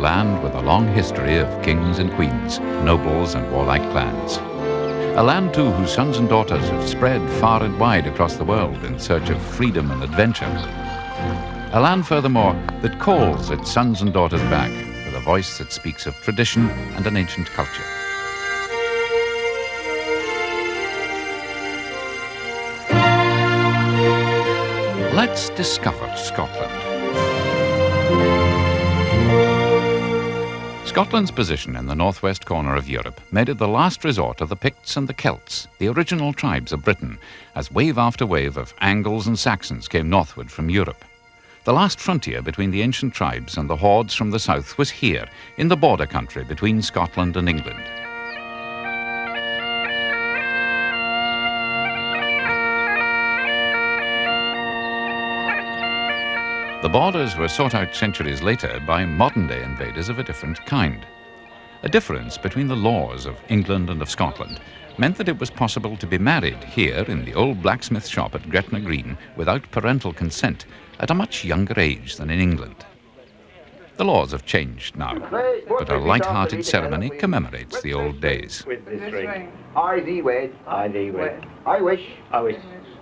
land with a long history of kings and queens, nobles and warlike clans. A land too whose sons and daughters have spread far and wide across the world in search of freedom and adventure. A land, furthermore, that calls its sons and daughters back with a voice that speaks of tradition and an ancient culture. Let's discover Scotland. Scotland's position in the northwest corner of Europe made it the last resort of the Picts and the Celts, the original tribes of Britain, as wave after wave of Angles and Saxons came northward from Europe. The last frontier between the ancient tribes and the hordes from the south was here, in the border country between Scotland and England. The borders were sought out centuries later by modern-day invaders of a different kind. A difference between the laws of England and of Scotland meant that it was possible to be married here in the old blacksmith shop at Gretna Green without parental consent at a much younger age than in England. The laws have changed now, but a light-hearted ceremony commemorates the old days. I thee wed. I thee wed. I wish. I wish.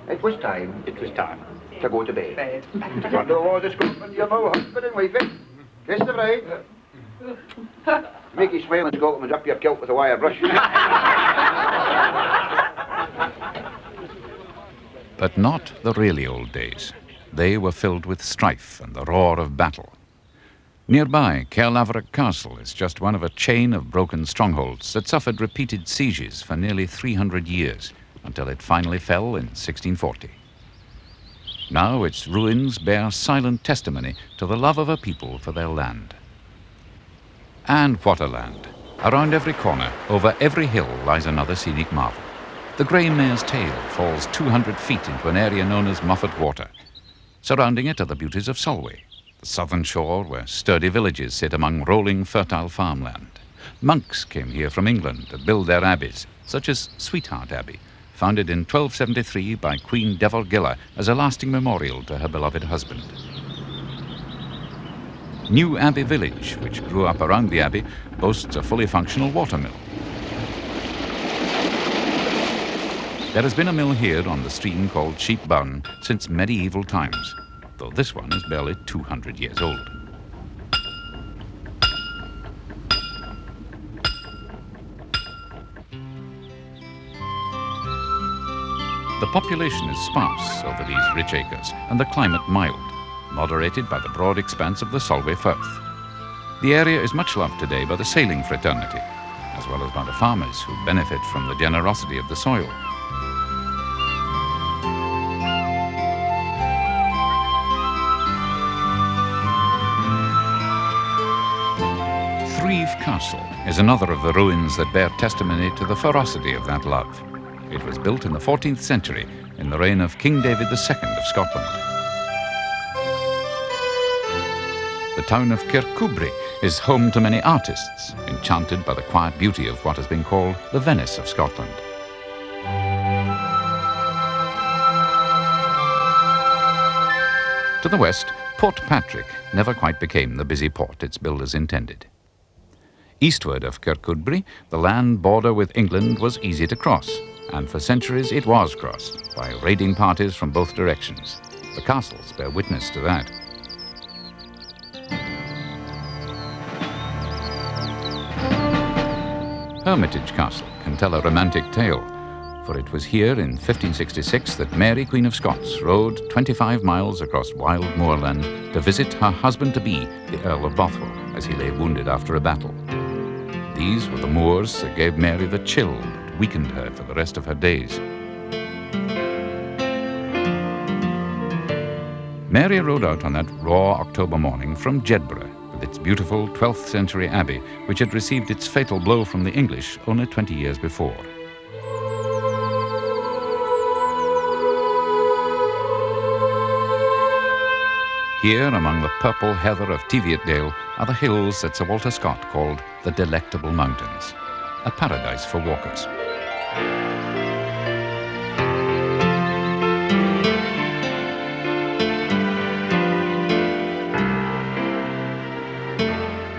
It was time. It was time. To go to bed. The laws of Scotland, you're now husband and wifey. Kiss the bride. Make you smile in Scotland and up your kilt with a wire brush. But not the really old days. They were filled with strife and the roar of battle. Nearby, Caerlaverock Castle is just one of a chain of broken strongholds that suffered repeated sieges for nearly 300 years, until it finally fell in 1640. Now its ruins bear silent testimony to the love of a people for their land. And what a land! Around every corner, over every hill, lies another scenic marvel. The grey mare's tail falls 200 feet into an area known as Moffat Water. Surrounding it are the beauties of Solway, the southern shore where sturdy villages sit among rolling, fertile farmland. Monks came here from England to build their abbeys, such as Sweetheart Abbey, founded in 1273 by Queen Devorgilla as a lasting memorial to her beloved husband. New Abbey Village, which grew up around the abbey, boasts a fully functional watermill. There has been a mill here on the stream called Sheep Burn since medieval times, though this one is barely 200 years old. The population is sparse over these rich acres and the climate mild, moderated by the broad expanse of the Solway Firth. The area is much loved today by the sailing fraternity, as well as by the farmers who benefit from the generosity of the soil. Threave Castle is another of the ruins that bear testimony to the ferocity of that love. It was built in the 14th century in the reign of King David II of Scotland. The town of Kirkcudbright is home to many artists, enchanted by the quiet beauty of what has been called the Venice of Scotland. To the west, Port Patrick never quite became the busy port its builders intended. Eastward of Kirkcudbright, the land border with England was easy to cross, and for centuries it was crossed by raiding parties from both directions. The castles bear witness to that. Hermitage Castle can tell a romantic tale, for it was here in 1566 that Mary, Queen of Scots, rode 25 miles across wild moorland to visit her husband-to-be, the Earl of Bothwell, as he lay wounded after a battle. These were the moors that gave Mary the chill that weakened her for the rest of her days. Mary rode out on that raw October morning from Jedburgh, with its beautiful 12th century abbey, which had received its fatal blow from the English only 20 years before. Here, among the purple heather of Teviotdale, are the hills that Sir Walter Scott called the Delectable Mountains, a paradise for walkers.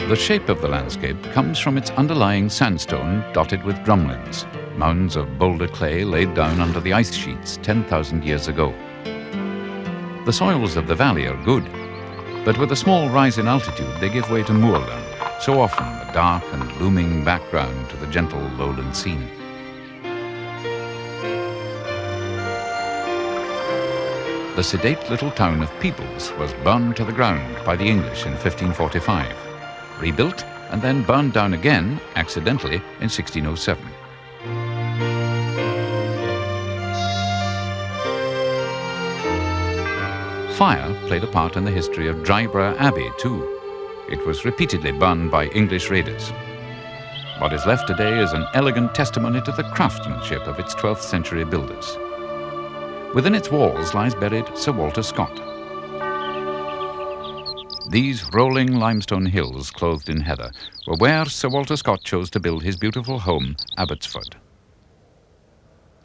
The shape of the landscape comes from its underlying sandstone dotted with drumlins, mounds of boulder clay laid down under the ice sheets 10,000 years ago. The soils of the valley are good, but with a small rise in altitude they give way to moorland, so often a dark and looming background to the gentle lowland scene. The sedate little town of Peebles was burned to the ground by the English in 1545, rebuilt and then burned down again, accidentally, in 1607. Fire played a part in the history of Dryborough Abbey too. It was repeatedly burned by English raiders. What is left today is an elegant testimony to the craftsmanship of its 12th century builders. Within its walls lies buried Sir Walter Scott. These rolling limestone hills clothed in heather were where Sir Walter Scott chose to build his beautiful home, Abbotsford.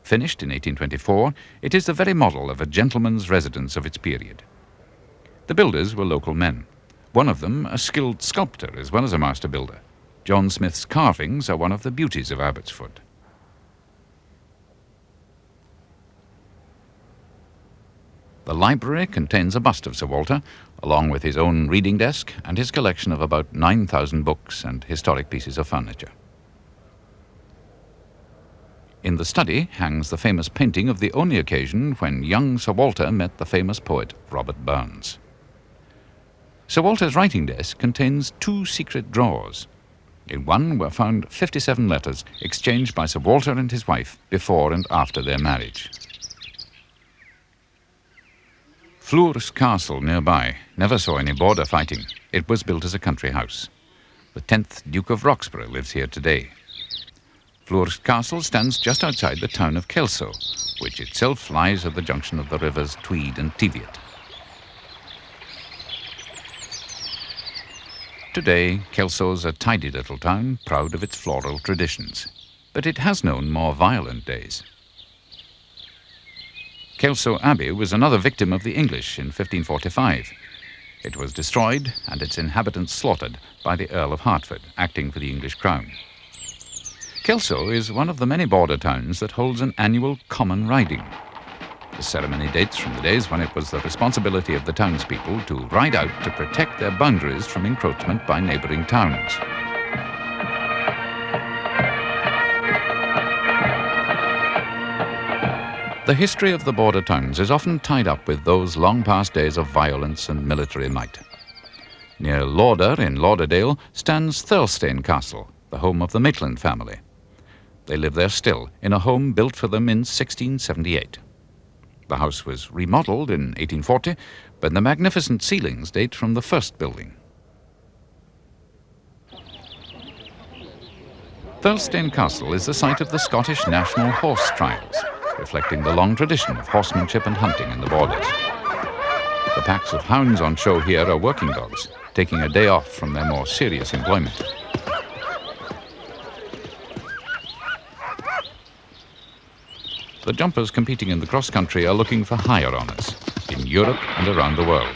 Finished in 1824, it is the very model of a gentleman's residence of its period. The builders were local men, one of them a skilled sculptor as well as a master builder. John Smith's carvings are one of the beauties of Abbotsford. The library contains a bust of Sir Walter, along with his own reading desk and his collection of about 9,000 books and historic pieces of furniture. In the study hangs the famous painting of the only occasion when young Sir Walter met the famous poet Robert Burns. Sir Walter's writing desk contains 2 secret drawers. In one were found 57 letters exchanged by Sir Walter and his wife before and after their marriage. Stirling Castle nearby never saw any border fighting. It was built as a country house. The 10th Duke of Roxburgh lives here today. Stirling Castle stands just outside the town of Kelso, which itself lies at the junction of the rivers Tweed and Teviot. Today, Kelso's a tidy little town, proud of its floral traditions, but it has known more violent days. Kelso Abbey was another victim of the English in 1545. It was destroyed and its inhabitants slaughtered by the Earl of Hertford, acting for the English crown. Kelso is one of the many border towns that holds an annual common riding. The ceremony dates from the days when it was the responsibility of the townspeople to ride out to protect their boundaries from encroachment by neighbouring towns. The history of the border towns is often tied up with those long-past days of violence and military might. Near Lauder in Lauderdale stands Stirling Castle, the home of the Maitland family. They live there still, in a home built for them in 1678. The house was remodelled in 1840, but the magnificent ceilings date from the first building. Stirling Castle is the site of the Scottish National Horse Trials, reflecting the long tradition of horsemanship and hunting in the borders. The packs of hounds on show here are working dogs, taking a day off from their more serious employment. The jumpers competing in the cross-country are looking for higher honours in Europe and around the world.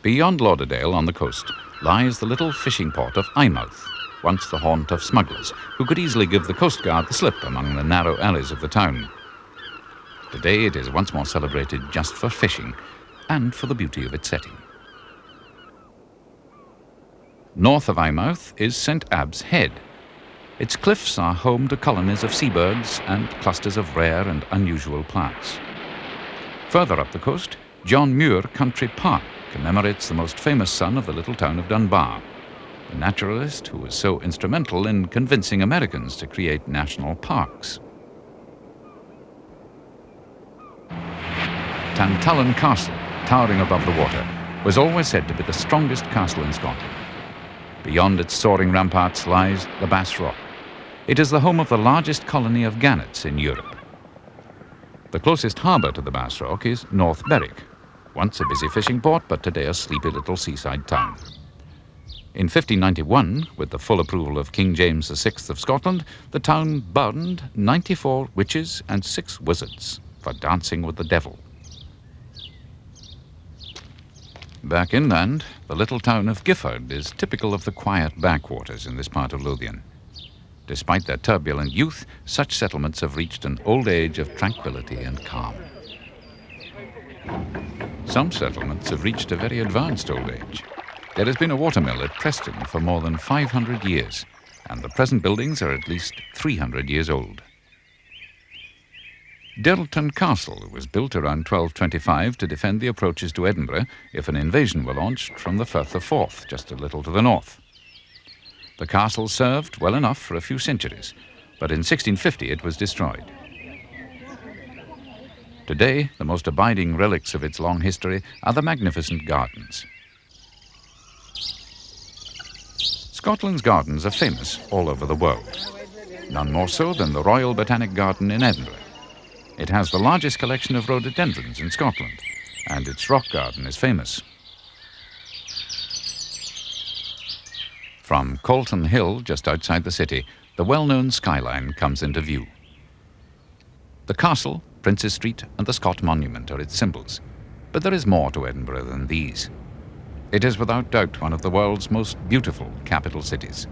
Beyond Lauderdale on the coast lies the little fishing port of Eyemouth, once the haunt of smugglers, who could easily give the Coast Guard the slip among the narrow alleys of the town. Today it is once more celebrated just for fishing and for the beauty of its setting. North of Eyemouth is St Abb's Head. Its cliffs are home to colonies of seabirds and clusters of rare and unusual plants. Further up the coast, John Muir Country Park commemorates the most famous son of the little town of Dunbar, the naturalist who was so instrumental in convincing Americans to create national parks. Tantallon Castle, towering above the water, was always said to be the strongest castle in Scotland. Beyond its soaring ramparts lies the Bass Rock. It is the home of the largest colony of gannets in Europe. The closest harbour to the Bass Rock is North Berwick, once a busy fishing port, but today a sleepy little seaside town. In 1591, with the full approval of King James VI of Scotland, the town burned 94 witches and 6 wizards for dancing with the devil. Back inland, the little town of Gifford is typical of the quiet backwaters in this part of Lothian. Despite their turbulent youth, such settlements have reached an old age of tranquility and calm. Some settlements have reached a very advanced old age. There has been a watermill at Preston for more than 500 years, and the present buildings are at least 300 years old. Stirling Castle was built around 1225 to defend the approaches to Edinburgh if an invasion were launched from the Firth of Forth, just a little to the north. The castle served well enough for a few centuries, but in 1650 it was destroyed. Today, the most abiding relics of its long history are the magnificent gardens. Scotland's gardens are famous all over the world, none more so than the Royal Botanic Garden in Edinburgh. It has the largest collection of rhododendrons in Scotland, and its rock garden is famous. From Colton Hill, just outside the city, the well-known skyline comes into view. The castle, Princes Street, and the Scott Monument are its symbols, but there is more to Edinburgh than these. It is without doubt one of the world's most beautiful capital cities.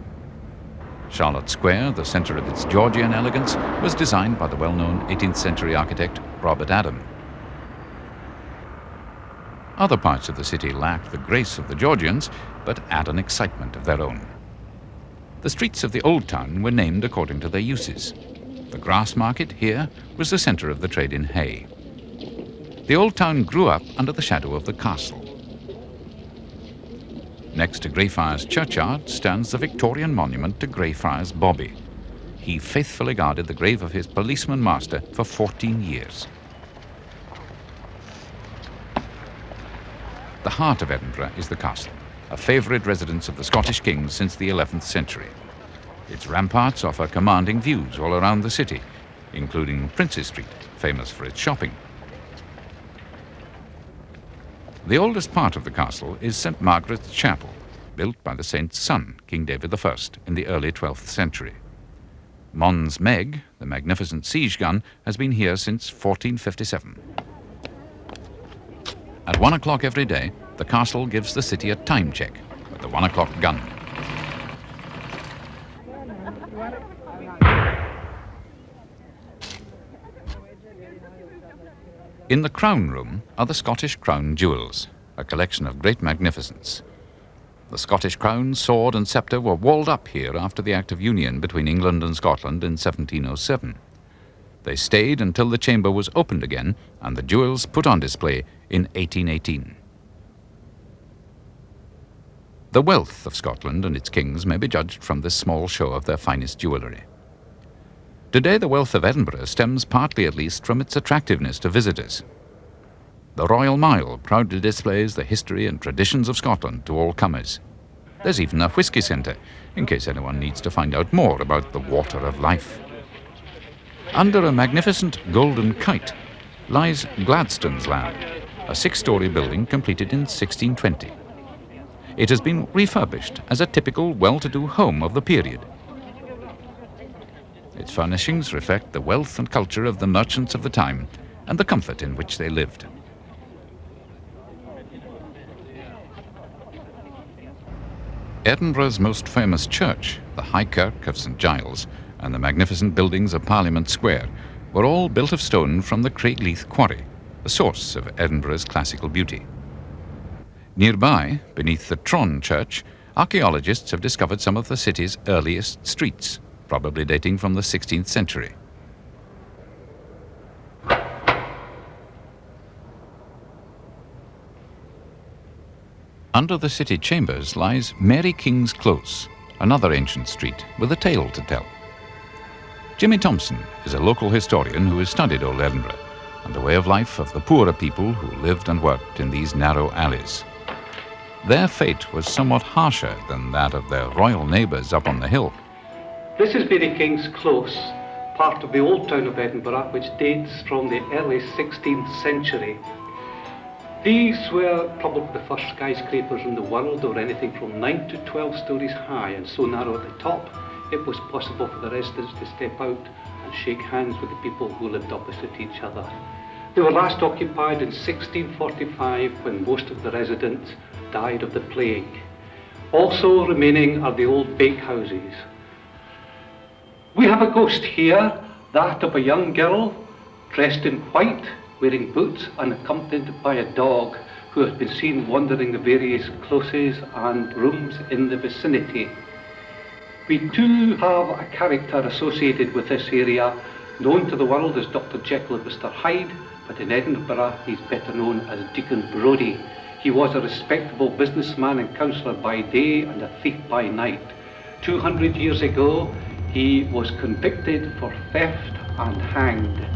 Charlotte Square, the centre of its Georgian elegance, was designed by the well-known 18th century architect Robert Adam. Other parts of the city lacked the grace of the Georgians, but add an excitement of their own. The streets of the Old Town were named according to their uses. The grass market here was the centre of the trade in hay. The Old Town grew up under the shadow of the castle. Next to Greyfriars Churchyard stands the Victorian monument to Greyfriars Bobby. He faithfully guarded the grave of his policeman master for 14 years. The heart of Edinburgh is the castle, a favourite residence of the Scottish kings since the 11th century. Its ramparts offer commanding views all around the city, including Princes Street, famous for its shopping. The oldest part of the castle is St. Margaret's Chapel, built by the saint's son, King David I, in the early 12th century. Mons Meg, the magnificent siege gun, has been here since 1457. At 1 o'clock every day, the castle gives the city a time check with the 1 o'clock gun. In the Crown Room are the Scottish Crown jewels, a collection of great magnificence. The Scottish crown, sword and sceptre were walled up here after the Act of Union between England and Scotland in 1707. They stayed until the chamber was opened again and the jewels put on display in 1818. The wealth of Scotland and its kings may be judged from this small show of their finest jewellery. Today, the wealth of Edinburgh stems partly at least from its attractiveness to visitors. The Royal Mile proudly displays the history and traditions of Scotland to all comers. There's even a whisky centre, in case anyone needs to find out more about the water of life. Under a magnificent golden kite lies Gladstone's Land, a 6-storey building completed in 1620. It has been refurbished as a typical well-to-do home of the period. Its furnishings reflect the wealth and culture of the merchants of the time and the comfort in which they lived. Edinburgh's most famous church, the High Kirk of St Giles, and the magnificent buildings of Parliament Square were all built of stone from the Craigleith Quarry, the source of Edinburgh's classical beauty. Nearby, beneath the Tron Church, archaeologists have discovered some of the city's earliest streets, probably dating from the 16th century. Under the city chambers lies Mary King's Close, another ancient street with a tale to tell. Jimmy Thompson is a local historian who has studied old Edinburgh and the way of life of the poorer people who lived and worked in these narrow alleys. Their fate was somewhat harsher than that of their royal neighbours up on the hill. This is Mary King's Close, part of the old town of Edinburgh, which dates from the early 16th century. These were probably the first skyscrapers in the world, or anything from 9 to 12 stories high and so narrow at the top, it was possible for the residents to step out and shake hands with the people who lived opposite each other. They were last occupied in 1645 when most of the residents died of the plague. Also remaining are the old bakehouses. We have a ghost here, that of a young girl dressed in white, wearing boots and accompanied by a dog who has been seen wandering the various closes and rooms in the vicinity. We too have a character associated with this area, known to the world as Dr. Jekyll and Mr. Hyde, but in Edinburgh he's better known as Deacon Brodie. He was a respectable businessman and councillor by day and a thief by night. 200 years ago, he was convicted for theft and hanged.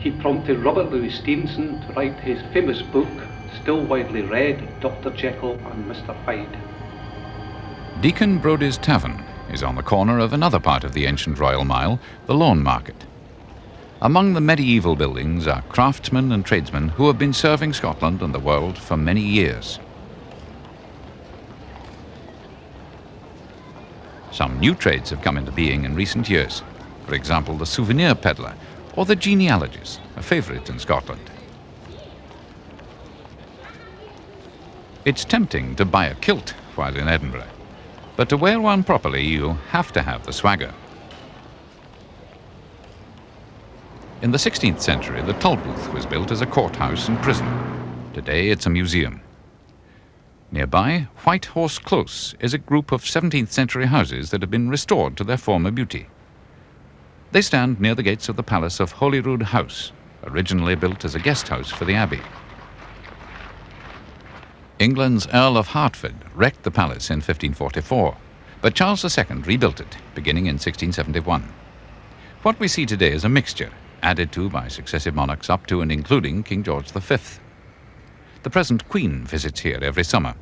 He prompted Robert Louis Stevenson to write his famous book, still widely read, Dr. Jekyll and Mr. Hyde. Deacon Brodie's Tavern is on the corner of another part of the ancient Royal Mile, the Lawn Market. Among the medieval buildings are craftsmen and tradesmen who have been serving Scotland and the world for many years. Some new trades have come into being in recent years. For example, the souvenir peddler or the genealogist, a favourite in Scotland. It's tempting to buy a kilt while in Edinburgh, but to wear one properly you have to have the swagger. In the 16th century, the Tolbooth was built as a courthouse and prison. Today it's a museum. Nearby, White Horse Close is a group of 17th century houses that have been restored to their former beauty. They stand near the gates of the palace of Holyrood House, originally built as a guest house for the Abbey. England's Earl of Hertford wrecked the palace in 1544, but Charles II rebuilt it, beginning in 1671. What we see today is a mixture, added to by successive monarchs up to and including King George V. The present Queen visits here every summer.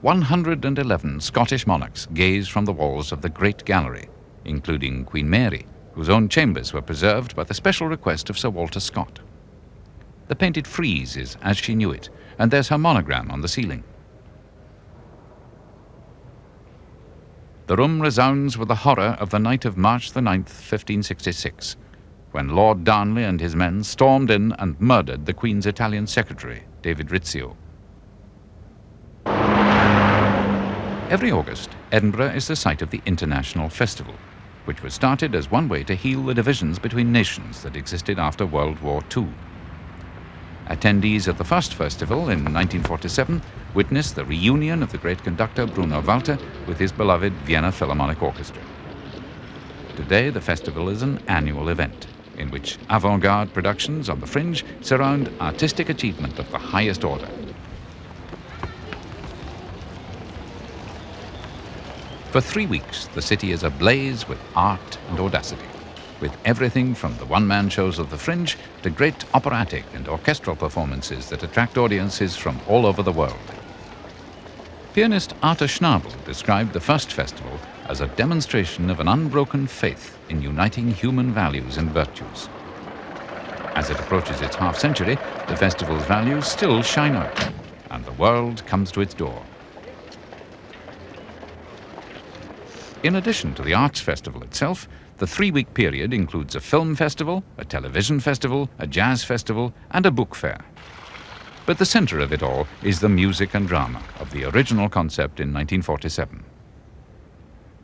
111 Scottish monarchs gaze from the walls of the Great Gallery, including Queen Mary, whose own chambers were preserved by the special request of Sir Walter Scott. The painted frieze is As She Knew It, and there's her monogram on the ceiling. The room resounds with the horror of the night of March the 9th, 1566, when Lord Darnley and his men stormed in and murdered the Queen's Italian secretary, David Rizzio. Every August, Edinburgh is the site of the International Festival, which was started as one way to heal the divisions between nations that existed after World War II. Attendees at the first festival in 1947 witnessed the reunion of the great conductor Bruno Walter with his beloved Vienna Philharmonic Orchestra. Today, the festival is an annual event in which avant-garde productions on the fringe surround artistic achievement of the highest order. For 3 weeks, the city is ablaze with art and audacity, with everything from the one-man shows of the fringe to great operatic and orchestral performances that attract audiences from all over the world. Pianist Arthur Schnabel described the first festival as a demonstration of an unbroken faith in uniting human values and virtues. As it approaches its half-century, the festival's values still shine out, and the world comes to its door. In addition to the arts festival itself, the 3-week period includes a film festival, a television festival, a jazz festival, and a book fair. But the centre of it all is the music and drama of the original concept in 1947.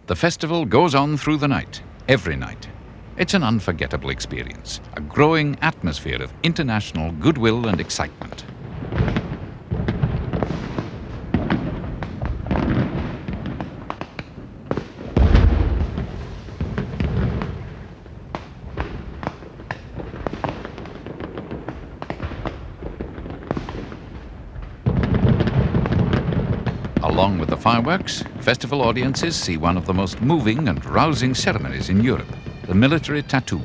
The festival goes on through the night, every night. It's an unforgettable experience, a growing atmosphere of international goodwill and excitement. Along with the fireworks, festival audiences see one of the most moving and rousing ceremonies in Europe, the military tattoo,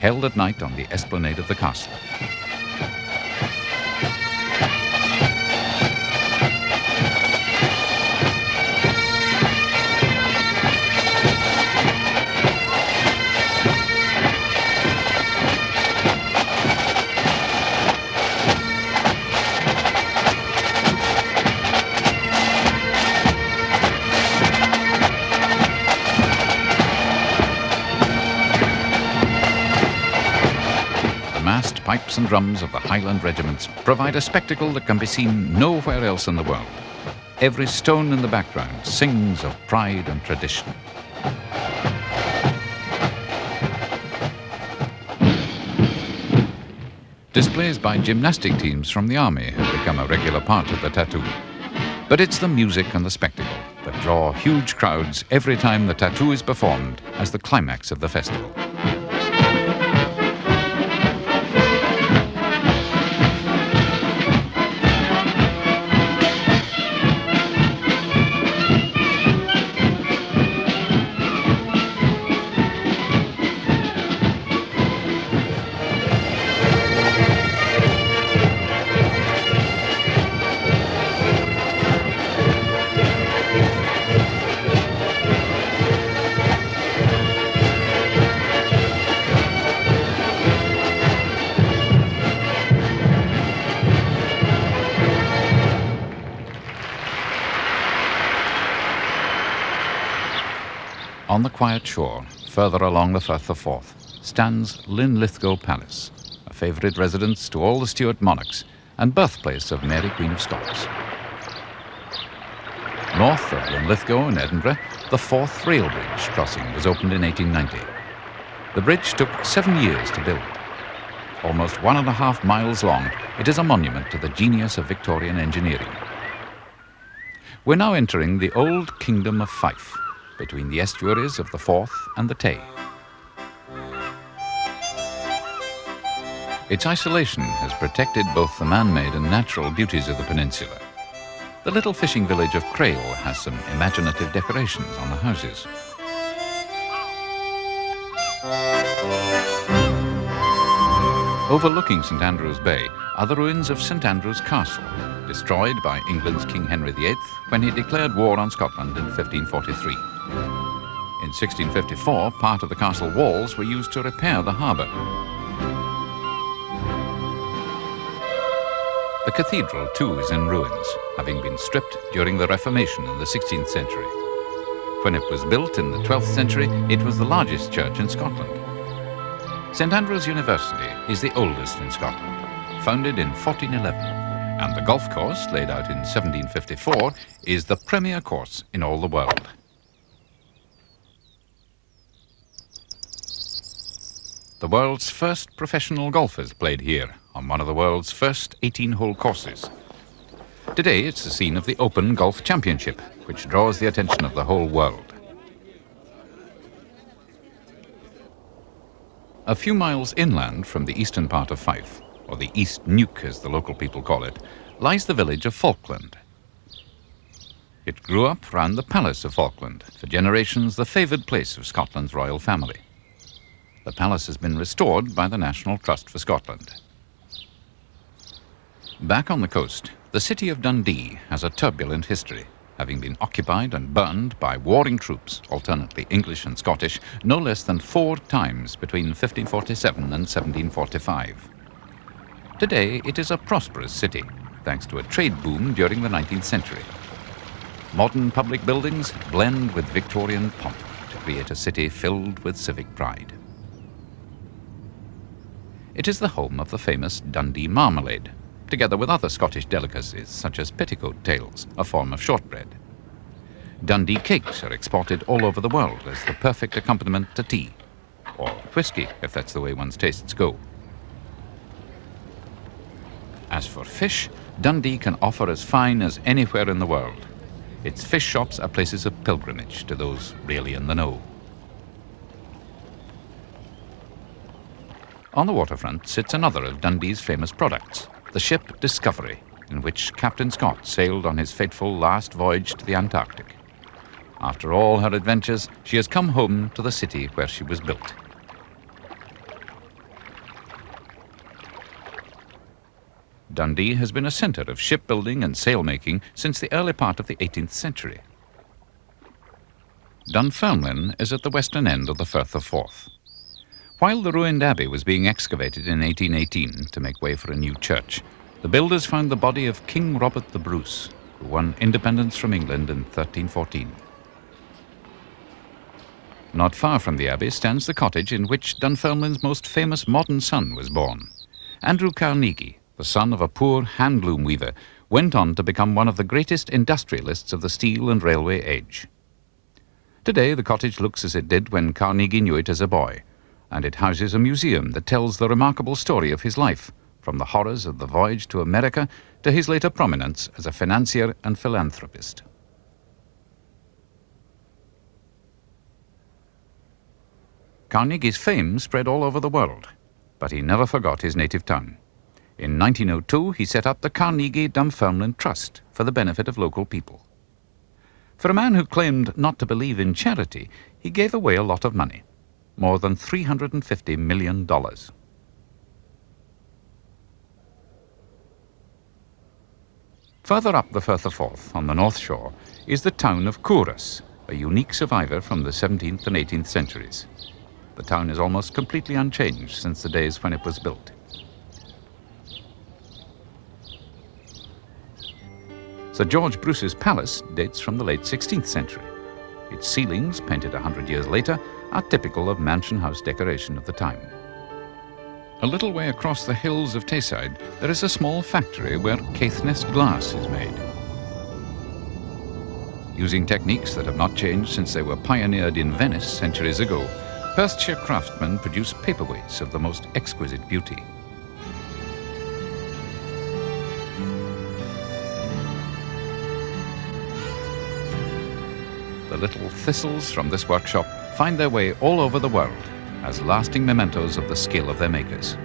held at night on the esplanade of the castle. pipes and drums of the Highland Regiments provide a spectacle that can be seen nowhere else in the world. Every stone in the background sings of pride and tradition. Displays by gymnastic teams from the army have become a regular part of the tattoo. But it's the music and the spectacle that draw huge crowds every time the tattoo is performed as the climax of the festival. On the quiet shore, further along the Firth of Forth, stands Linlithgow Palace, a favourite residence to all the Stuart monarchs and birthplace of Mary Queen of Scots. North of Linlithgow in Edinburgh, the Forth Rail Bridge crossing was opened in 1890. The bridge took 7 years to build. Almost 1.5 miles long, it is a monument to the genius of Victorian engineering. We're now entering the old Kingdom of Fife, between the estuaries of the Forth and the Tay. Its isolation has protected both the man-made and natural beauties of the peninsula. The little fishing village of Crail has some imaginative decorations on the houses. Overlooking St Andrews Bay are the ruins of St Andrews Castle, destroyed by England's King Henry VIII when he declared war on Scotland in 1543. In 1654, part of the castle walls were used to repair the harbour. The cathedral, too, is in ruins, having been stripped during the Reformation in the 16th century. When it was built in the 12th century, it was the largest church in Scotland. St Andrews University is the oldest in Scotland, founded in 1411, and the golf course, laid out in 1754, is the premier course in all the world. The world's first professional golfers played here on one of the world's first 18-hole courses. Today, it's the scene of the Open Golf Championship, which draws the attention of the whole world. A few miles inland from the eastern part of Fife, or the East Neuk as the local people call it, lies the village of Falkland. It grew up round the Palace of Falkland, for generations the favoured place of Scotland's royal family. The palace has been restored by the National Trust for Scotland. Back on the coast, the city of Dundee has a turbulent history, having been occupied and burned by warring troops, alternately English and Scottish, no less than 4 times between 1547 and 1745. Today, it is a prosperous city, thanks to a trade boom during the 19th century. Modern public buildings blend with Victorian pomp to create a city filled with civic pride. It is the home of the famous Dundee marmalade, together with other Scottish delicacies such as petticoat tails, a form of shortbread. Dundee cakes are exported all over the world as the perfect accompaniment to tea, or whisky if that's the way one's tastes go. As for fish, Dundee can offer as fine as anywhere in the world. Its fish shops are places of pilgrimage to those really in the know. On the waterfront sits another of Dundee's famous products, the ship Discovery, in which Captain Scott sailed on his fateful last voyage to the Antarctic. After all her adventures, she has come home to the city where she was built. Dundee has been a centre of shipbuilding and sailmaking since the early part of the 18th century. Dunfermline is at the western end of the Firth of Forth. While the ruined abbey was being excavated in 1818 to make way for a new church, the builders found the body of King Robert the Bruce, who won independence from England in 1314. Not far from the abbey stands the cottage in which Dunfermline's most famous modern son was born, Andrew Carnegie, the son of a poor handloom weaver, went on to become one of the greatest industrialists of the steel and railway age. Today, the cottage looks as it did when Carnegie knew it as a boy, and it houses a museum that tells the remarkable story of his life, from the horrors of the voyage to America to his later prominence as a financier and philanthropist. Carnegie's fame spread all over the world, but he never forgot his native tongue. In 1902, he set up the Carnegie Dunfermline Trust for the benefit of local people. For a man who claimed not to believe in charity, he gave away a lot of money, more than $350 million. Further up the Firth of Forth, on the north shore, is the town of Corus, a unique survivor from the 17th and 18th centuries. The town is almost completely unchanged since the days when it was built. Sir George Bruce's palace dates from the late 16th century. Its ceilings, painted 100 years later, are typical of mansion house decoration of the time. A little way across the hills of Speyside, there is a small factory where Caithness glass is made. Using techniques that have not changed since they were pioneered in Venice centuries ago, Perthshire craftsmen produce paperweights of the most exquisite beauty. The little thistles from this workshop find their way all over the world as lasting mementos of the skill of their makers.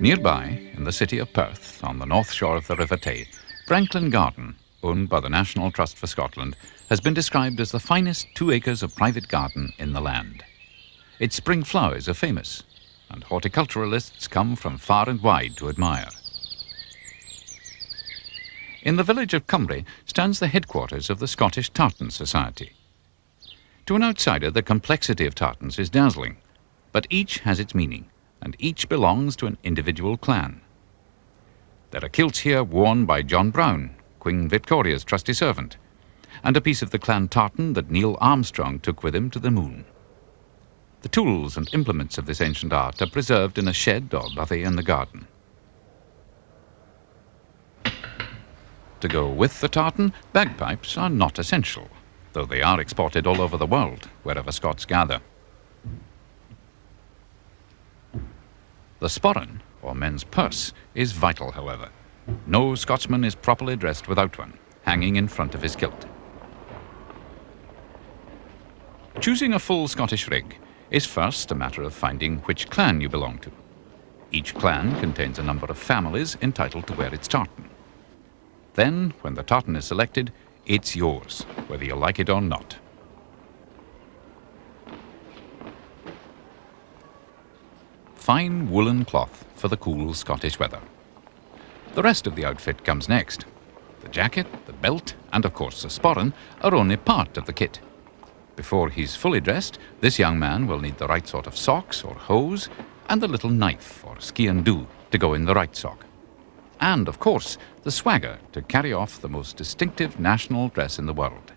Nearby, in the city of Perth, on the north shore of the River Tay, Franklin Garden, owned by the National Trust for Scotland, has been described as the finest 2 acres of private garden in the land. Its spring flowers are famous, and horticulturalists come from far and wide to admire. In the village of Cumbrae stands the headquarters of the Scottish Tartan Society. To an outsider, the complexity of tartans is dazzling, but each has its meaning, and each belongs to an individual clan. There are kilts here worn by John Brown, Queen Victoria's trusty servant, and a piece of the clan tartan that Neil Armstrong took with him to the moon. The tools and implements of this ancient art are preserved in a shed or bothy in the garden. To go with the tartan, bagpipes are not essential, though they are exported all over the world, wherever Scots gather. The sporran, or men's purse, is vital, however. No Scotsman is properly dressed without one, hanging in front of his kilt. Choosing a full Scottish rig is first a matter of finding which clan you belong to. Each clan contains a number of families entitled to wear its tartan. Then, when the tartan is selected, it's yours, whether you like it or not. Fine woolen cloth for the cool Scottish weather. The rest of the outfit comes next. The jacket, the belt, and of course the sporran are only part of the kit. Before he's fully dressed, this young man will need the right sort of socks or hose, and the little knife or scian-dubh to go in the right sock. And, of course, the swagger to carry off the most distinctive national dress in the world.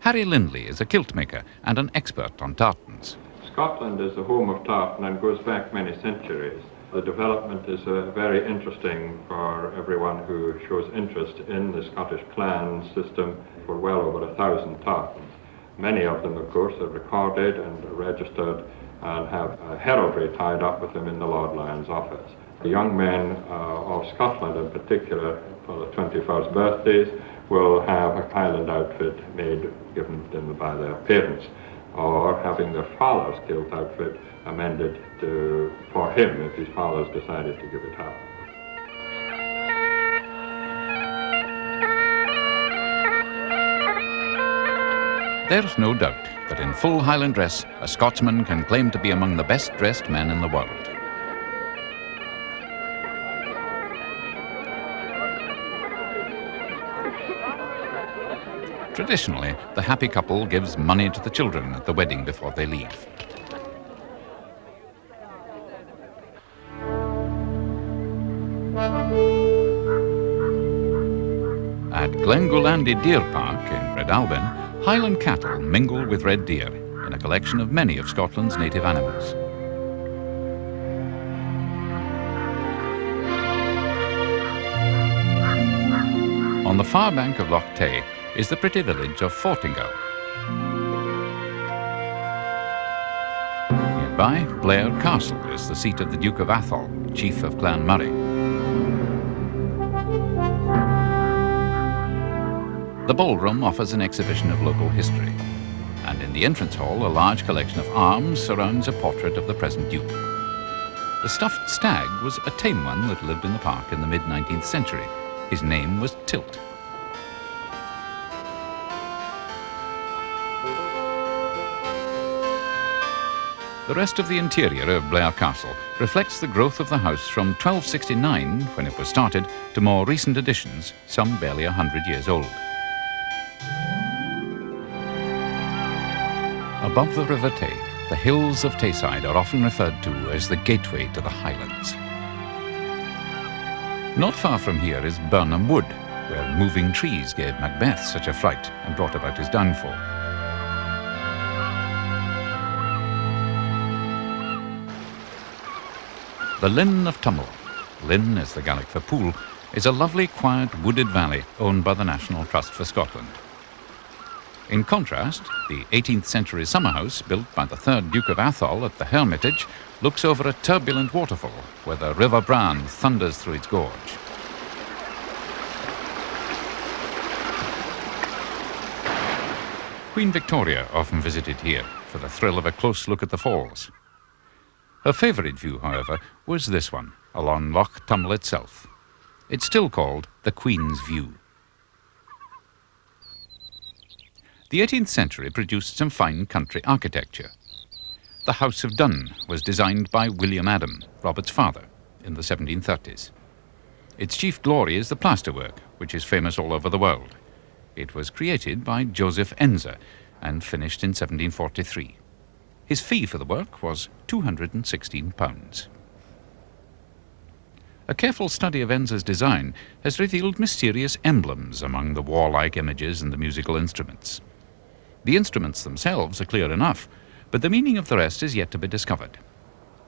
Harry Lindley is a kilt maker and an expert on tartans. Scotland is the home of tartan and goes back many centuries. The development is very interesting for everyone who shows interest in the Scottish clan system for well over 1,000 tartans. Many of them, of course, are recorded and registered and have heraldry tied up with them in the Lord Lion's office. The young men of Scotland in particular, for the 21st birthdays, will have a Highland outfit made, given them by their parents, or having their father's kilt outfit amended for him if his father's decided to give it up. There's no doubt that in full Highland dress, a Scotsman can claim to be among the best dressed men in the world. Traditionally, the happy couple gives money to the children at the wedding before they leave. Glengulandy Deer Park in Breadalbyn, Highland cattle mingle with red deer in a collection of many of Scotland's native animals. On the far bank of Loch Tay is the pretty village of Fingal. Nearby, Blair Castle is the seat of the Duke of Atholl, chief of Clan Murray. The ballroom offers an exhibition of local history, and in the entrance hall, a large collection of arms surrounds a portrait of the present Duke. The stuffed stag was a tame one that lived in the park in the mid-19th century. His name was Tilt. The rest of the interior of Blair Castle reflects the growth of the house from 1269, when it was started, to more recent additions, some barely 100 years old. Above the River Tay, the hills of Tayside are often referred to as the gateway to the Highlands. Not far from here is Burnham Wood, where moving trees gave Macbeth such a fright and brought about his downfall. The Linn of Tummel, Linn is the Gaelic for pool, is a lovely, quiet, wooded valley owned by the National Trust for Scotland. In contrast, the 18th century summer house built by the 3rd Duke of Atholl at the Hermitage looks over a turbulent waterfall where the River Bran thunders through its gorge. Queen Victoria often visited here for the thrill of a close look at the falls. Her favourite view, however, was this one, along Loch Tummel itself. It's still called the Queen's View. The 18th century produced some fine country architecture. The House of Dun was designed by William Adam, Robert's father, in the 1730s. Its chief glory is the plasterwork, which is famous all over the world. It was created by Joseph Enza and finished in 1743. His fee for the work was £216. A careful study of Enza's design has revealed mysterious emblems among the warlike images and the musical instruments. The instruments themselves are clear enough, but the meaning of the rest is yet to be discovered.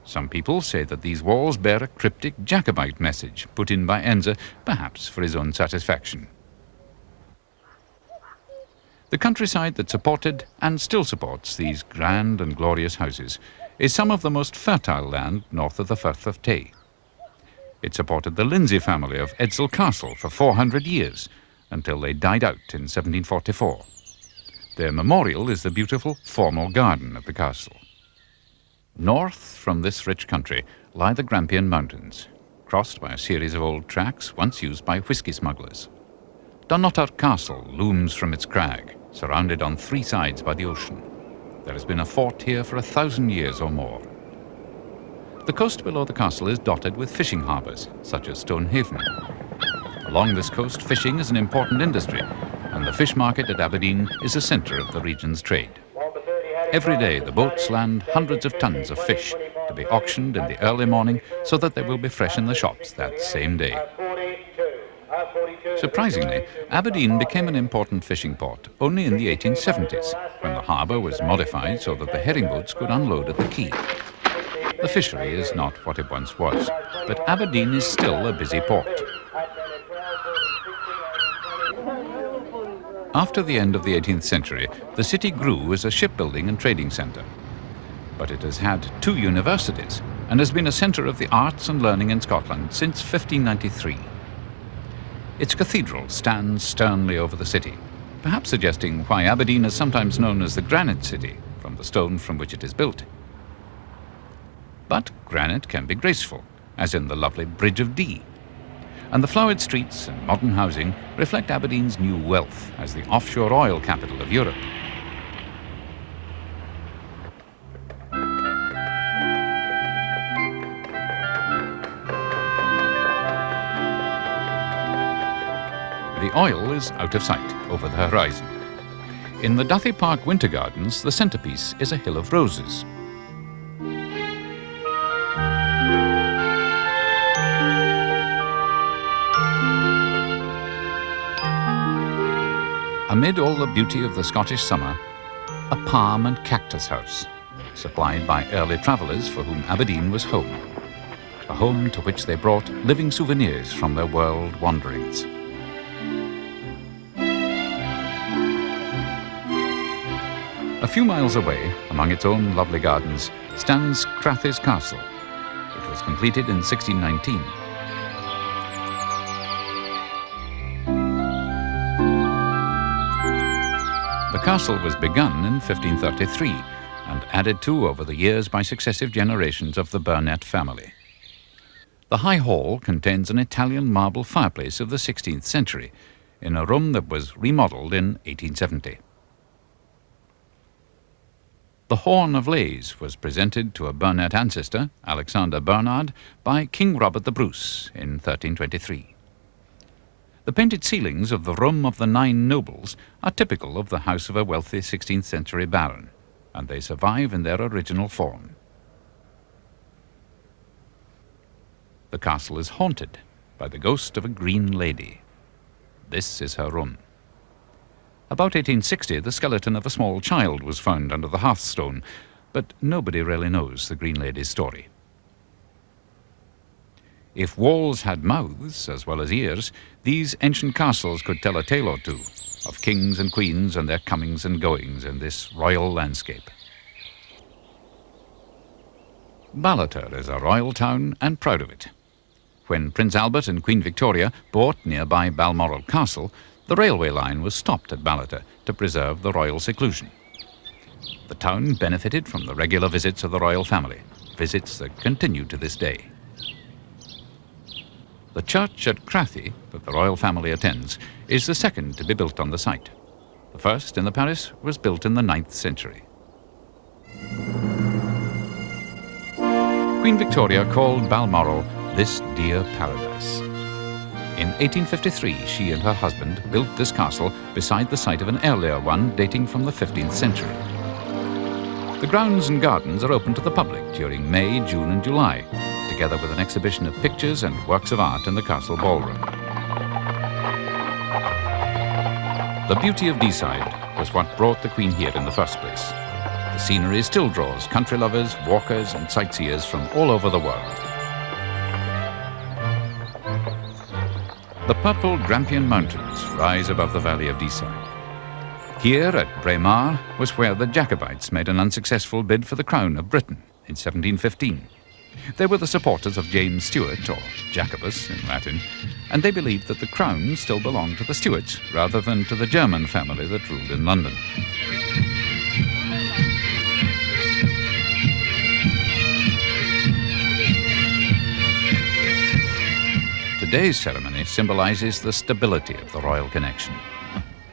Some people say that these walls bear a cryptic Jacobite message put in by Enza, perhaps for his own satisfaction. The countryside that supported and still supports these grand and glorious houses is some of the most fertile land north of the Firth of Tay. It supported the Lindsay family of Edinburgh Castle for 400 years, until they died out in 1744. Their memorial is the beautiful formal garden of the castle. North from this rich country lie the Grampian Mountains, crossed by a series of old tracks once used by whisky smugglers. Dunnottar Castle looms from its crag, surrounded on 3 sides by the ocean. There has been a fort here for 1,000 years or more. The coast below the castle is dotted with fishing harbours, such as Stonehaven. Along this coast, fishing is an important industry, and the fish market at Aberdeen is a centre of the region's trade. Every day, the boats land hundreds of tons of fish to be auctioned in the early morning so that they will be fresh in the shops that same day. Surprisingly, Aberdeen became an important fishing port only in the 1870s, when the harbour was modified so that the herring boats could unload at the quay. The fishery is not what it once was, but Aberdeen is still a busy port. After the end of the 18th century, the city grew as a shipbuilding and trading centre. But it has had 2 universities and has been a centre of the arts and learning in Scotland since 1593. Its cathedral stands sternly over the city, perhaps suggesting why Aberdeen is sometimes known as the Granite City, from the stone from which it is built. But granite can be graceful, as in the lovely Bridge of Dee. And the flowered streets and modern housing reflect Aberdeen's new wealth as the offshore oil capital of Europe. The oil is out of sight over the horizon. In the Duthie Park Winter Gardens, the centrepiece is a hill of roses. Amid all the beauty of the Scottish summer, a palm and cactus house, supplied by early travellers for whom Aberdeen was home, a home to which they brought living souvenirs from their world wanderings. A few miles away, among its own lovely gardens, stands Crathes Castle. It was completed in 1619. The castle was begun in 1533 and added to over the years by successive generations of the Burnet family. The High Hall contains an Italian marble fireplace of the 16th century in a room that was remodelled in 1870. The Horn of Lays was presented to a Burnet ancestor, Alexander Bernard, by King Robert the Bruce in 1323. The painted ceilings of the Room of the Nine Nobles are typical of the house of a wealthy 16th century baron, and they survive in their original form. The castle is haunted by the ghost of a green lady. This is her room. About 1860, the skeleton of a small child was found under the hearthstone, but nobody really knows the green lady's story. If walls had mouths as well as ears, these ancient castles could tell a tale or two of kings and queens and their comings and goings in this royal landscape. Ballater is a royal town and proud of it. When Prince Albert and Queen Victoria bought nearby Balmoral Castle, the railway line was stopped at Ballater to preserve the royal seclusion. The town benefited from the regular visits of the royal family, visits that continue to this day. The church at Crathes, that the royal family attends, is the second to be built on the site. The first in the parish was built in the 9th century. Queen Victoria called Balmoral this dear paradise. In 1853, she and her husband built this castle beside the site of an earlier one dating from the 15th century. The grounds and gardens are open to the public during May, June and July, together with an exhibition of pictures and works of art in the castle ballroom. The beauty of Deeside was what brought the Queen here in the first place. The scenery still draws country lovers, walkers and sightseers from all over the world. The purple Grampian Mountains rise above the valley of Deeside. Here at Braemar was where the Jacobites made an unsuccessful bid for the crown of Britain in 1715. They were the supporters of James Stuart, or Jacobus in Latin, and they believed that the crown still belonged to the Stuarts rather than to the German family that ruled in London. Today's ceremony symbolises the stability of the royal connection.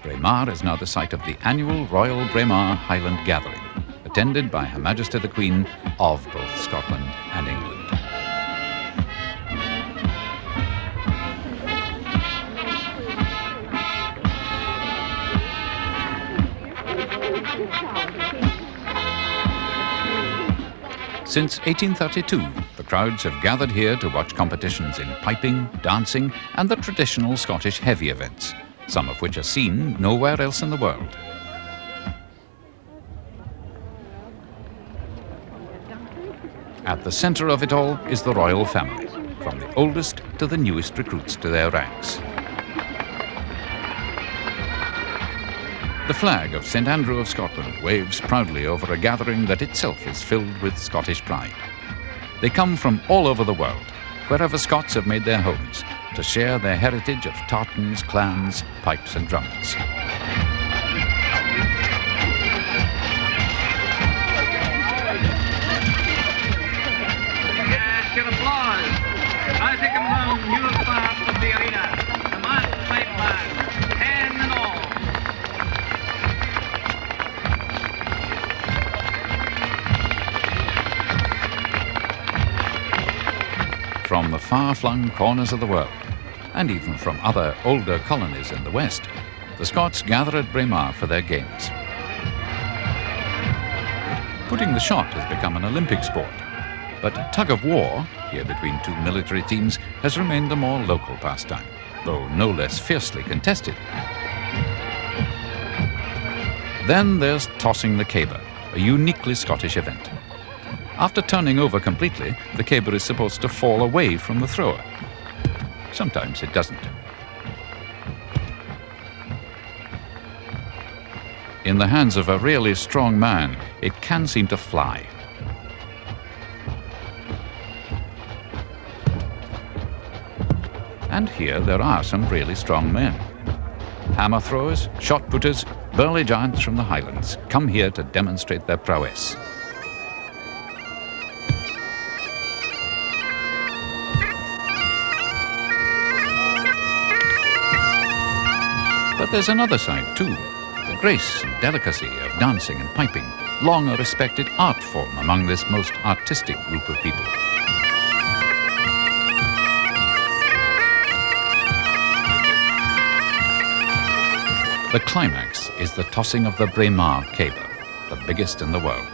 Braemar is now the site of the annual Royal Braemar Highland Gathering, attended by Her Majesty the Queen of both Scotland and England. Since 1832, the crowds have gathered here to watch competitions in piping, dancing, and the traditional Scottish heavy events, some of which are seen nowhere else in the world. At the centre of it all is the royal family, from the oldest to the newest recruits to their ranks. The flag of St Andrew of Scotland waves proudly over a gathering that itself is filled with Scottish pride. They come from all over the world, wherever Scots have made their homes, to share their heritage of tartans, clans, pipes and drums. Yes, your applause. I think among your part of the arena, the man fight flag, 10 and all. From the far-flung corners of the world, and even from other older colonies in the west, the Scots gather at Braemar for their games. Putting the shot has become an Olympic sport, but tug-of-war, here between two military teams, has remained a more local pastime, though no less fiercely contested. Then there's tossing the caber, a uniquely Scottish event. After turning over completely, the caber is supposed to fall away from the thrower. Sometimes it doesn't. In the hands of a really strong man, it can seem to fly. And here there are some really strong men. Hammer throwers, shot putters, burly giants from the Highlands come here to demonstrate their prowess. But there's another side too. The grace and delicacy of dancing and piping, long a respected art form among this most artistic group of people. The climax is the tossing of the Braemar caber, the biggest in the world.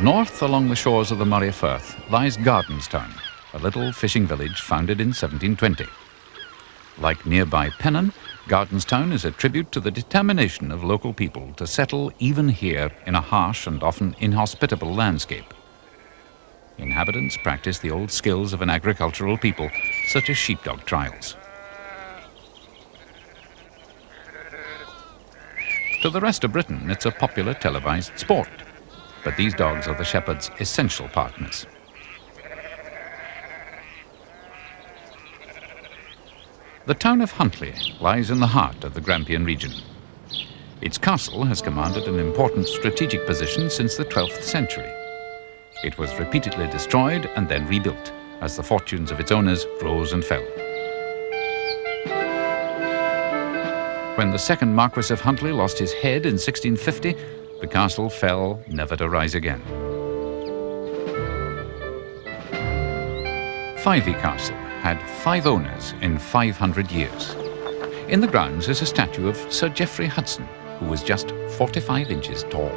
North along the shores of the Moray Firth lies Gardenstown, a little fishing village founded in 1720. Like nearby Pennon, Gardenstown is a tribute to the determination of local people to settle even here in a harsh and often inhospitable landscape. Inhabitants practice the old skills of an agricultural people, such as sheepdog trials. To the rest of Britain, it's a popular televised sport, but these dogs are the shepherd's essential partners. The town of Huntly lies in the heart of the Grampian region. Its castle has commanded an important strategic position since the 12th century. It was repeatedly destroyed and then rebuilt as the fortunes of its owners rose and fell. When the second Marquess of Huntly lost his head in 1650, the castle fell, never to rise again. Fyvie Castle had 5 owners in 500 years. In the grounds is a statue of Sir Geoffrey Hudson, who was just 45 inches tall.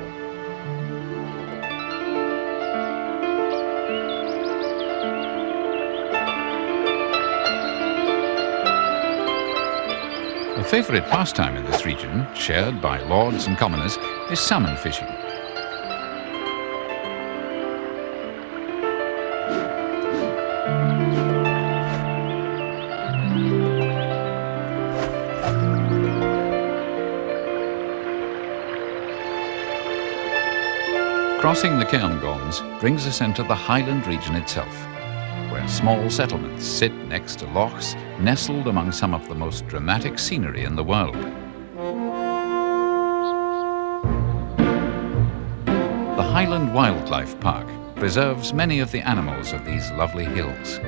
A favourite pastime in this region, shared by lords and commoners, is salmon fishing. Crossing the Cairngorms brings us into the Highland region itself, where small settlements sit next to lochs, nestled among some of the most dramatic scenery in the world. The Highland Wildlife Park preserves many of the animals of these lovely hills.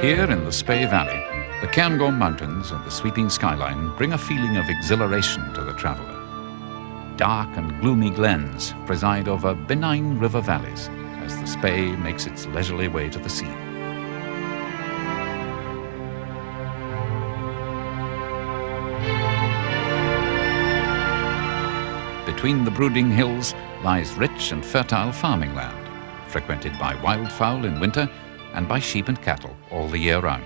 Here in the Spey Valley, the Cairngorm Mountains and the sweeping skyline bring a feeling of exhilaration to the traveller. Dark and gloomy glens preside over benign river valleys as the Spey makes its leisurely way to the sea. Between the Brooding Hills lies rich and fertile farming land, frequented by wildfowl in winter and by sheep and cattle all the year round.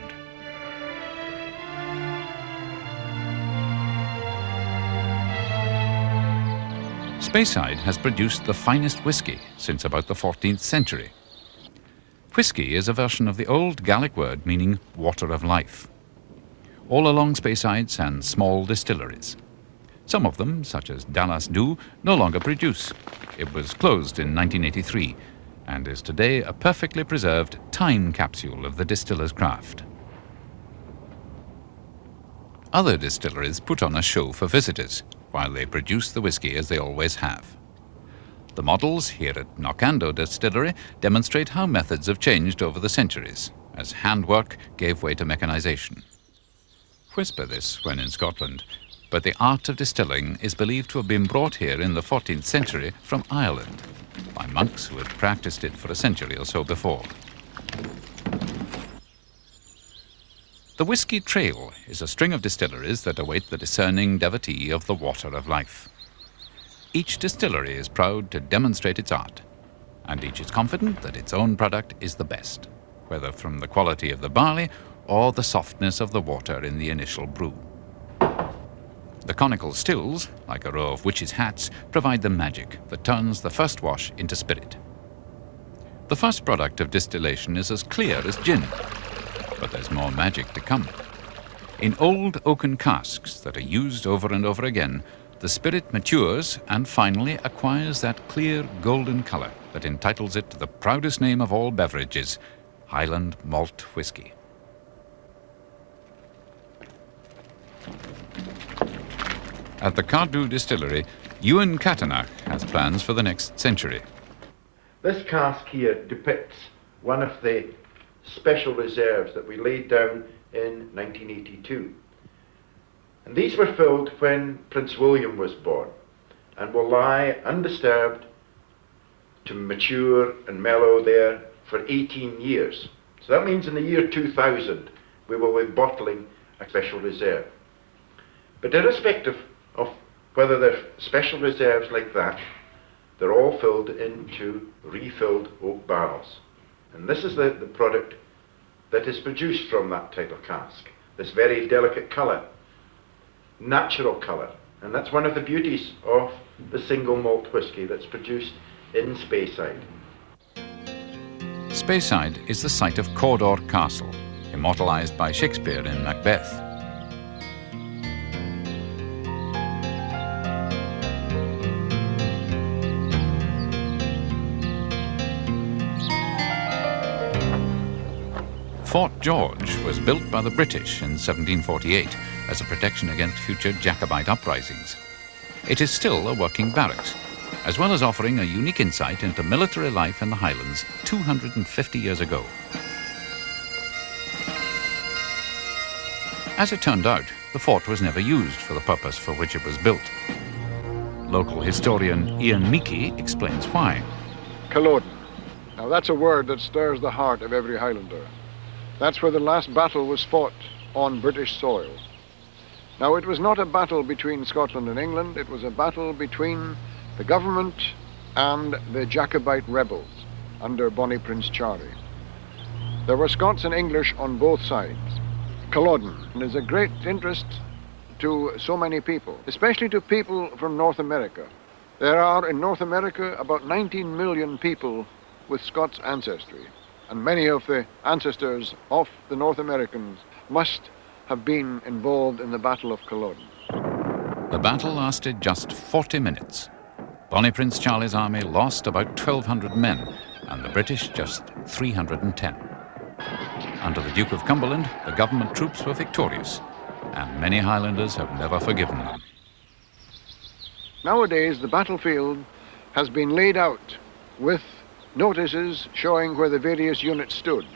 Speyside has produced the finest whisky since about the 14th century. Whisky is a version of the old Gaelic word meaning water of life. All along Speyside stand small distilleries. Some of them, such as Dallas Dhu, no longer produce. It was closed in 1983 and is today a perfectly preserved time capsule of the distiller's craft. Other distilleries put on a show for visitors, while they produce the whisky as they always have. The models here at Knockando Distillery demonstrate how methods have changed over the centuries, as handwork gave way to mechanization. Whisper this when in Scotland, but the art of distilling is believed to have been brought here in the 14th century from Ireland, by monks who had practiced it for a century or so before. The Whisky Trail is a string of distilleries that await the discerning devotee of the water of life. Each distillery is proud to demonstrate its art. and each is confident that its own product is the best, whether from the quality of the barley or the softness of the water in the initial brew. The conical stills, like a row of witches' hats, provide the magic that turns the first wash into spirit. The first product of distillation is as clear as gin, but there's more magic to come. In old oaken casks that are used over and over again, the spirit matures and finally acquires that clear golden colour that entitles it to the proudest name of all beverages, Highland malt whisky. At the Cardew distillery, Ewan Catanach has plans for the next century. This cask here depicts one of the special reserves that we laid down in 1982. And these were filled when Prince William was born and will lie undisturbed to mature and mellow there for 18 years. So that means in the year 2000 we will be bottling a special reserve. But irrespective of whether they're special reserves like that, they're all filled into refilled oak barrels. And this is the product that is produced from that type of cask. This very delicate colour, natural colour. And that's one of the beauties of the single malt whisky that's produced in Speyside. Speyside is the site of Cawdor Castle, immortalised by Shakespeare in Macbeth. Fort George was built by the British in 1748 as a protection against future Jacobite uprisings. It is still a working barracks, as well as offering a unique insight into military life in the Highlands 250 years ago. As it turned out, the fort was never used for the purpose for which it was built. Local historian Ian Meeke explains why. Culloden. Now that's a word that stirs the heart of every Highlander. That's where the last battle was fought on British soil. Now, it was not a battle between Scotland and England, it was a battle between the government and the Jacobite rebels under Bonnie Prince Charlie. There were Scots and English on both sides. Culloden is a great interest to so many people, especially to people from North America. There are in North America about 19 million people with Scots ancestry. And many of the ancestors of the North Americans must have been involved in the Battle of Culloden. The battle lasted just 40 minutes. Bonnie Prince Charlie's army lost about 1,200 men, and the British just 310. Under the Duke of Cumberland, the government troops were victorious, and many Highlanders have never forgiven them. Nowadays, the battlefield has been laid out with notices showing where the various units stood,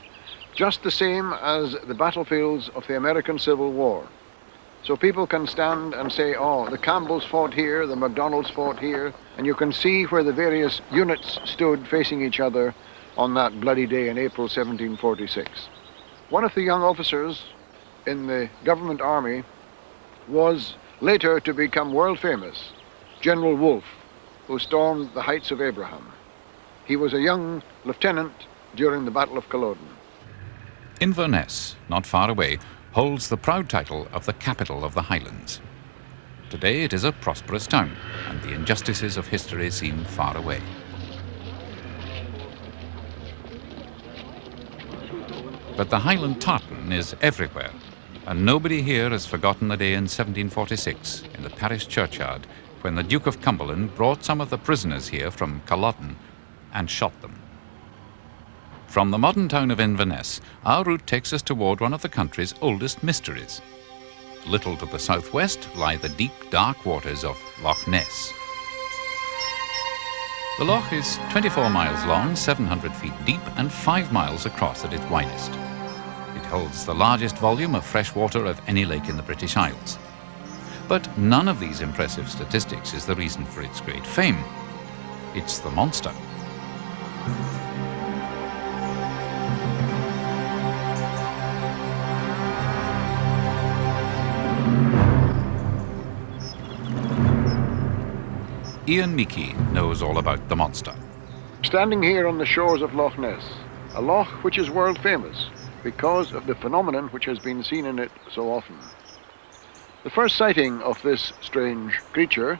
just the same as the battlefields of the American Civil War. So people can stand and say, oh, the Campbells fought here, the MacDonalds fought here, and you can see where the various units stood facing each other on that bloody day in April 1746. One of the young officers in the government army was later to become world famous, General Wolfe, who stormed the Heights of Abraham. He was a young lieutenant during the Battle of Culloden. Inverness, not far away, holds the proud title of the capital of the Highlands. Today it is a prosperous town, and the injustices of history seem far away. But the Highland tartan is everywhere, and nobody here has forgotten the day in 1746 in the parish churchyard when the Duke of Cumberland brought some of the prisoners here from Culloden and shot them. From the modern town of Inverness, our route takes us toward one of the country's oldest mysteries. A little to the southwest lie the deep, dark waters of Loch Ness. The loch is 24 miles long, 700 feet deep, and 5 miles across at its widest. It holds the largest volume of fresh water of any lake in the British Isles. But none of these impressive statistics is the reason for its great fame. It's the monster. Ian Meeke knows all about the monster. Standing here on the shores of Loch Ness, a loch which is world famous because of the phenomenon which has been seen in it so often. The first sighting of this strange creature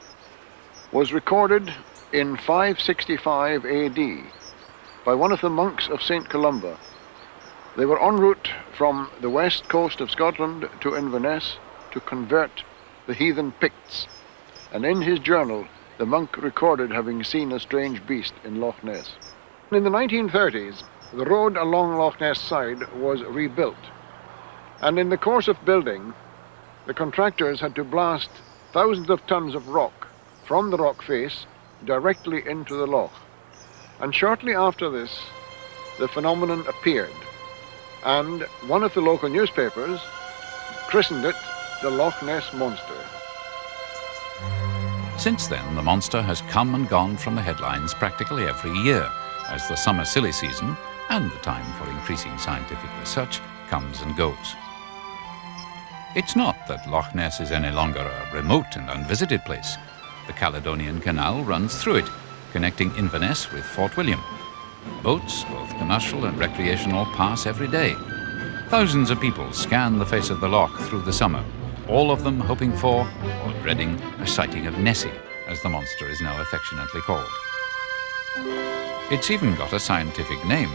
was recorded in 565 AD by one of the monks of St. Columba. They were en route from the west coast of Scotland to Inverness to convert the heathen Picts, and in his journal the monk recorded having seen a strange beast in Loch Ness. In the 1930s, the road along Loch Ness side was rebuilt, and in the course of building, the contractors had to blast thousands of tons of rock from the rock face directly into the loch. And shortly after this, the phenomenon appeared, and one of the local newspapers christened it the Loch Ness Monster. Since then, the monster has come and gone from the headlines practically every year, as the summer silly season and the time for increasing scientific research comes and goes. It's not that Loch Ness is any longer a remote and unvisited place. The Caledonian Canal runs through it, connecting Inverness with Fort William. Boats, both commercial and recreational, pass every day. Thousands of people scan the face of the loch through the summer, all of them hoping for, or dreading, a sighting of Nessie, as the monster is now affectionately called. It's even got a scientific name.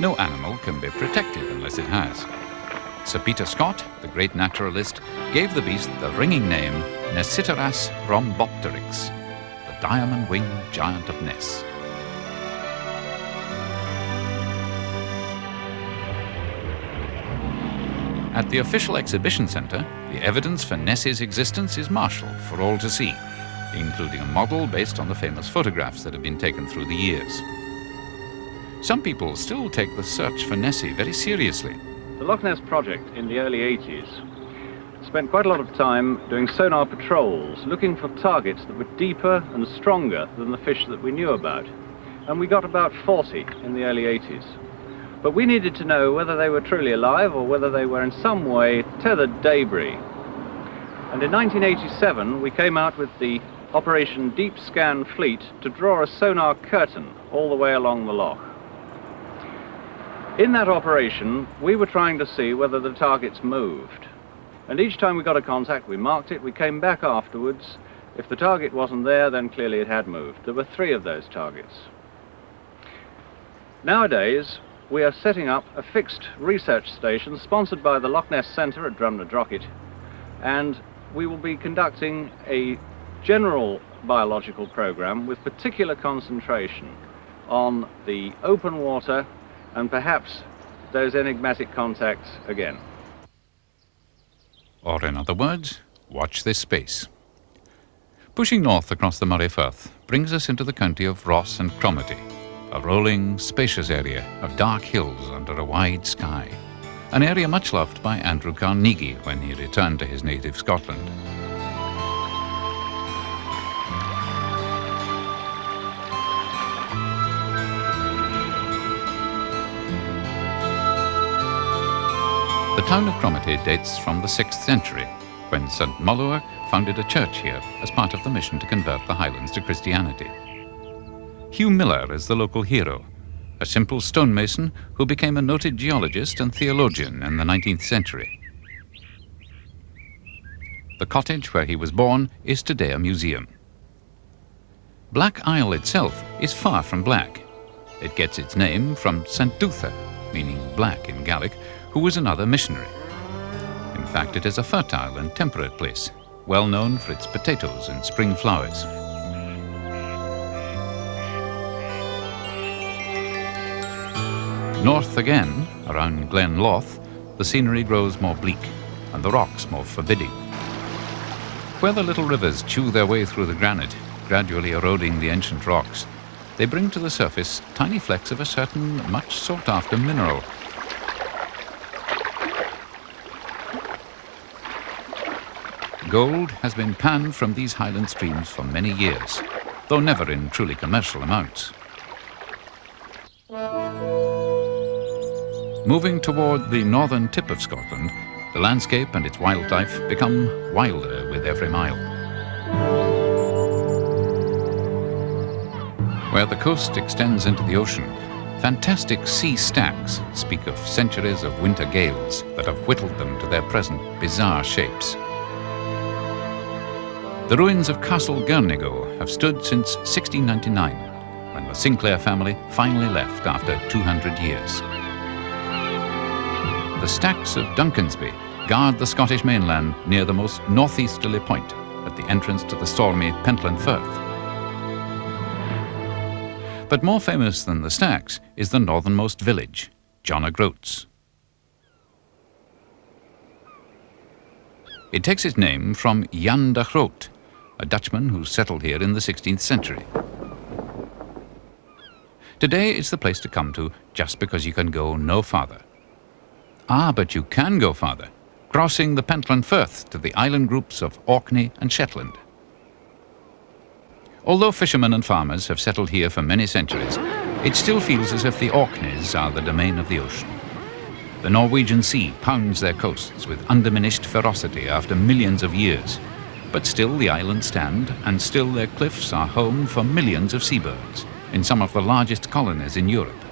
No animal can be protected unless it has. Sir Peter Scott, the great naturalist, gave the beast the ringing name Nessiteras rhombopteryx, the diamond-winged giant of Ness. At the official exhibition centre, the evidence for Nessie's existence is marshalled for all to see, including a model based on the famous photographs that have been taken through the years. Some people still take the search for Nessie very seriously. The Loch Ness project in the early 80s spent quite a lot of time doing sonar patrols, looking for targets that were deeper and stronger than the fish that we knew about. And we got about 40 in the early 80s. But we needed to know whether they were truly alive or whether they were in some way tethered debris. And in 1987, we came out with the Operation Deep Scan Fleet to draw a sonar curtain all the way along the loch. In that operation, we were trying to see whether the targets moved. And each time we got a contact, we marked it, we came back afterwards. If the target wasn't there, then clearly it had moved. There were 3 of those targets. Nowadays, we are setting up a fixed research station sponsored by the Loch Ness Centre at Drumnadrochit, and we will be conducting a general biological program with particular concentration on the open water and perhaps those enigmatic contacts again. Or in other words, watch this space. Pushing north across the Moray Firth brings us into the county of Ross and Cromarty, a rolling, spacious area of dark hills under a wide sky, an area much loved by Andrew Carnegie when he returned to his native Scotland. The town of Cromarty dates from the 6th century, when St. Molluach founded a church here as part of the mission to convert the Highlands to Christianity. Hugh Miller is the local hero, a simple stonemason who became a noted geologist and theologian in the 19th century. The cottage where he was born is today a museum. Black Isle itself is far from black. It gets its name from St. Dutha, meaning black in Gaelic, who was another missionary. In fact, it is a fertile and temperate place, well known for its potatoes and spring flowers. North again, around Glen Loth, the scenery grows more bleak and the rocks more forbidding. Where the little rivers chew their way through the granite, gradually eroding the ancient rocks, they bring to the surface tiny flecks of a certain much sought-after mineral. Gold has been panned from these highland streams for many years, though never in truly commercial amounts. Moving toward the northern tip of Scotland, the landscape and its wildlife become wilder with every mile. where the coast extends into the ocean, fantastic sea stacks speak of centuries of winter gales that have whittled them to their present bizarre shapes. The ruins of Castle Gurnigo have stood since 1699, when the Sinclair family finally left after 200 years. The stacks of Duncansby guard the Scottish mainland near the most northeasterly point at the entrance to the stormy Pentland Firth. But more famous than the stacks is the northernmost village, John o' Groats. It takes its name from Jan de Groot, a Dutchman who settled here in the 16th century. Today it's the place to come to just because you can go no farther. Ah, but you can go farther, crossing the Pentland Firth to the island groups of Orkney and Shetland. Although fishermen and farmers have settled here for many centuries, it still feels as if the Orkneys are the domain of the ocean. The Norwegian Sea pounds their coasts with undiminished ferocity after millions of years, but still the islands stand, and still their cliffs are home for millions of seabirds in some of the largest colonies in Europe.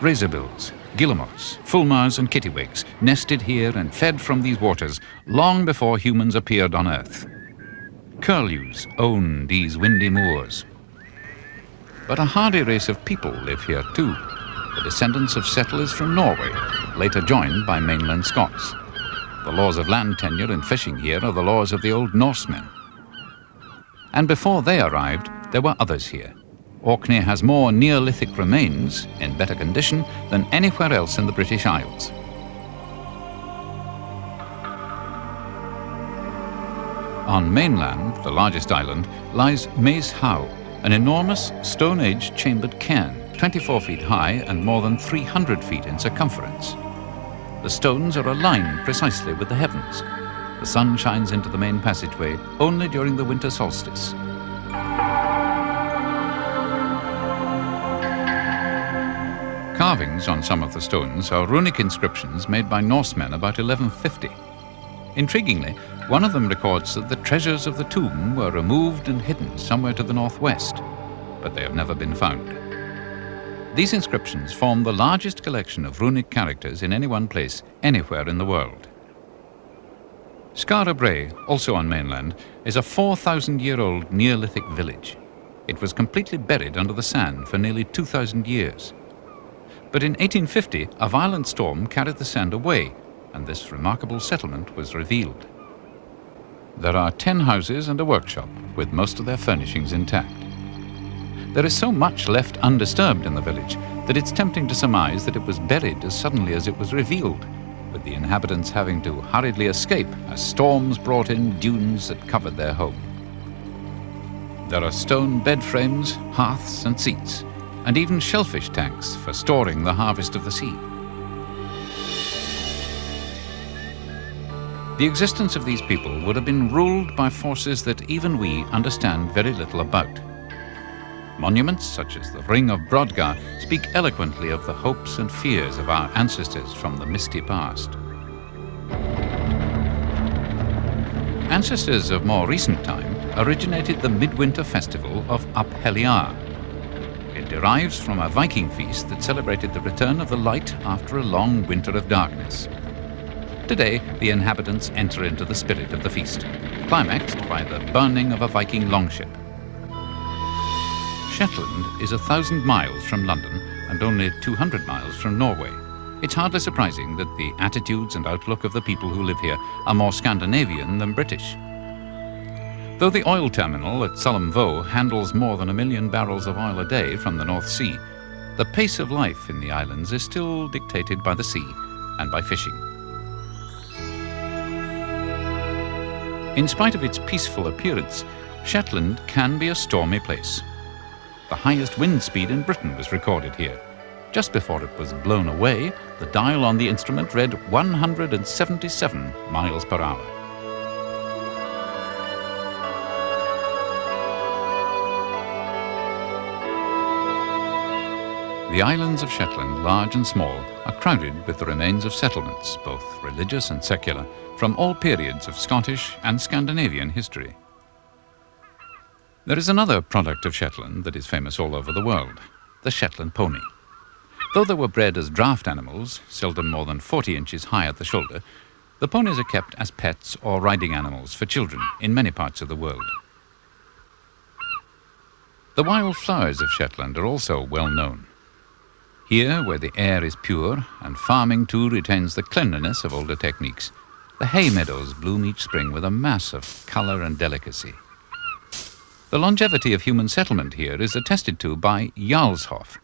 Razorbills, guillemots, fulmars and kittiwakes nested here and fed from these waters long before humans appeared on Earth. Curlews own these windy moors. But a hardy race of people live here too, the descendants of settlers from Norway, later joined by mainland Scots. The laws of land tenure and fishing here are the laws of the old Norsemen. And before they arrived, there were others here. Orkney has more Neolithic remains in better condition than anywhere else in the British Isles. On mainland, the largest island, lies Maes Howe, an enormous Stone Age chambered cairn, 24 feet high and more than 300 feet in circumference. The stones are aligned precisely with the heavens. The sun shines into the main passageway only during the winter solstice. Carvings on some of the stones are runic inscriptions made by Norsemen about 1150. Intriguingly, one of them records that the treasures of the tomb were removed and hidden somewhere to the northwest, but they have never been found. These inscriptions form the largest collection of runic characters in any one place, anywhere in the world. Skara Brae, also on mainland, is a 4,000-year-old Neolithic village. It was completely buried under the sand for nearly 2,000 years. But in 1850, a violent storm carried the sand away, and this remarkable settlement was revealed. There are 10 houses and a workshop, with most of their furnishings intact. There is so much left undisturbed in the village that it's tempting to surmise that it was buried as suddenly as it was revealed, with the inhabitants having to hurriedly escape as storms brought in dunes that covered their home. There are stone bed frames, hearths and seats, and even shellfish tanks for storing the harvest of the sea. The existence of these people would have been ruled by forces that even we understand very little about. Monuments such as the Ring of Brodgar speak eloquently of the hopes and fears of our ancestors from the misty past. Ancestors of more recent time originated the midwinter festival of Up Heliar. It derives from a Viking feast that celebrated the return of the light after a long winter of darkness. Today, the inhabitants enter into the spirit of the feast, climaxed by the burning of a Viking longship. Shetland is 1,000 miles from London and only 200 miles from Norway. It's hardly surprising that the attitudes and outlook of the people who live here are more Scandinavian than British. Though the oil terminal at Sullom Voe handles more than 1 million barrels of oil a day from the North Sea, the pace of life in the islands is still dictated by the sea and by fishing. In spite of its peaceful appearance, Shetland can be a stormy place. The highest wind speed in Britain was recorded here. Just before it was blown away, the dial on the instrument read 177 miles per hour. The islands of Shetland, large and small, are crowded with the remains of settlements, both religious and secular, from all periods of Scottish and Scandinavian history. There is another product of Shetland that is famous all over the world, the Shetland pony. Though they were bred as draught animals, seldom more than 40 inches high at the shoulder, the ponies are kept as pets or riding animals for children in many parts of the world. The wild flowers of Shetland are also well known. Here, where the air is pure and farming too retains the cleanliness of older techniques, the hay meadows bloom each spring with a mass of colour and delicacy. The longevity of human settlement here is attested to by Jarlshof,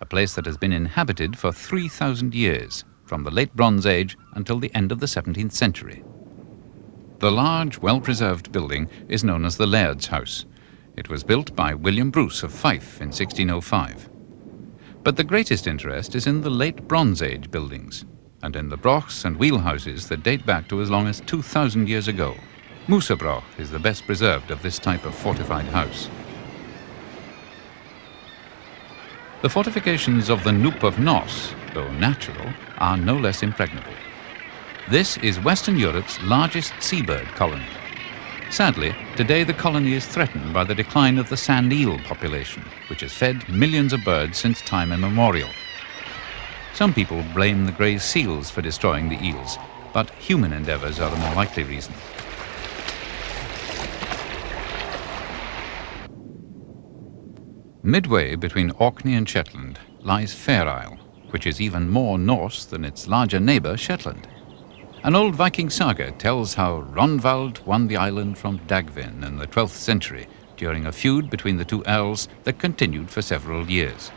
a place that has been inhabited for 3,000 years, from the late Bronze Age until the end of the 17th century. The large, well-preserved building is known as the Laird's House. It was built by William Bruce of Fife in 1605. But the greatest interest is in the late Bronze Age buildings, and in the brochs and wheelhouses that date back to as long as 2,000 years ago. Musebroch is the best preserved of this type of fortified house. The fortifications of the Knoop of Nos, though natural, are no less impregnable. This is Western Europe's largest seabird colony. Sadly, today the colony is threatened by the decline of the sand eel population, which has fed millions of birds since time immemorial. Some people blame the grey seals for destroying the eels, but human endeavours are the more likely reason. Midway between Orkney and Shetland lies Fair Isle, which is even more Norse than its larger neighbour, Shetland. An old Viking saga tells how Ronvald won the island from Dagvin in the 12th century during a feud between the two earls that continued for several years.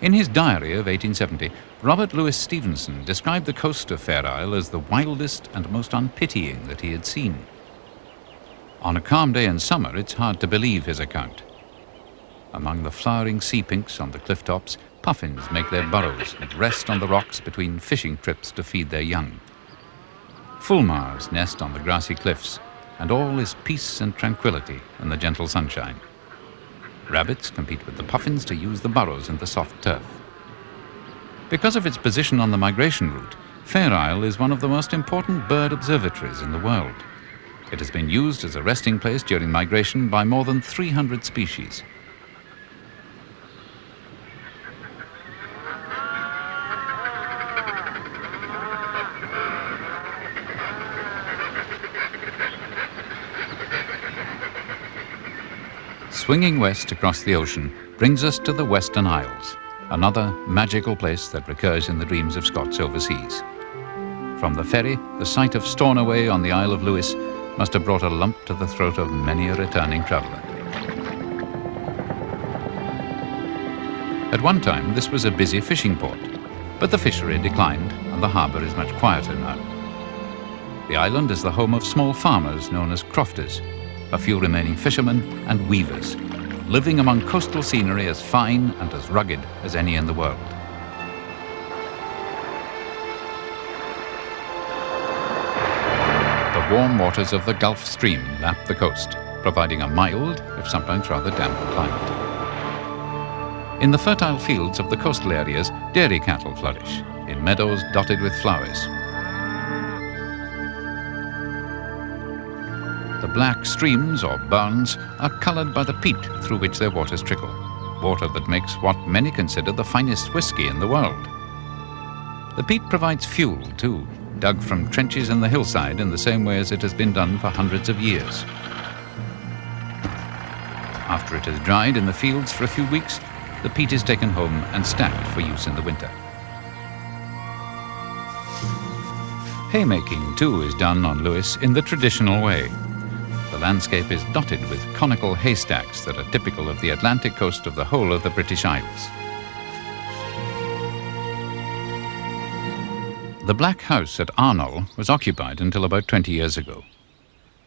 In his diary of 1870, Robert Louis Stevenson described the coast of Fair Isle as the wildest and most unpitying that he had seen. On a calm day in summer, it's hard to believe his account. Among the flowering sea pinks on the cliff tops, puffins make their burrows and rest on the rocks between fishing trips to feed their young. Fulmars nest on the grassy cliffs, and all is peace and tranquility in the gentle sunshine. Rabbits compete with the puffins to use the burrows in the soft turf. Because of its position on the migration route, Fair Isle is one of the most important bird observatories in the world. It has been used as a resting place during migration by more than 300 species. Swinging west across the ocean brings us to the Western Isles, another magical place that recurs in the dreams of Scots overseas. From the ferry, the sight of Stornoway on the Isle of Lewis must have brought a lump to the throat of many a returning traveller. At one time, this was a busy fishing port, but the fishery declined and the harbour is much quieter now. The island is the home of small farmers known as crofters, a few remaining fishermen and weavers, living among coastal scenery as fine and as rugged as any in the world. The warm waters of the Gulf Stream lap the coast, providing a mild, if sometimes rather damp, climate. In the fertile fields of the coastal areas, dairy cattle flourish, in meadows dotted with flowers. The black streams, or burns, are coloured by the peat through which their waters trickle, water that makes what many consider the finest whisky in the world. The peat provides fuel, too, dug from trenches in the hillside in the same way as it has been done for hundreds of years. After it has dried in the fields for a few weeks, the peat is taken home and stacked for use in the winter. Haymaking, too, is done on Lewis in the traditional way. The landscape is dotted with conical haystacks that are typical of the Atlantic coast of the whole of the British Isles. The Black House at Argyll was occupied until about 20 years ago.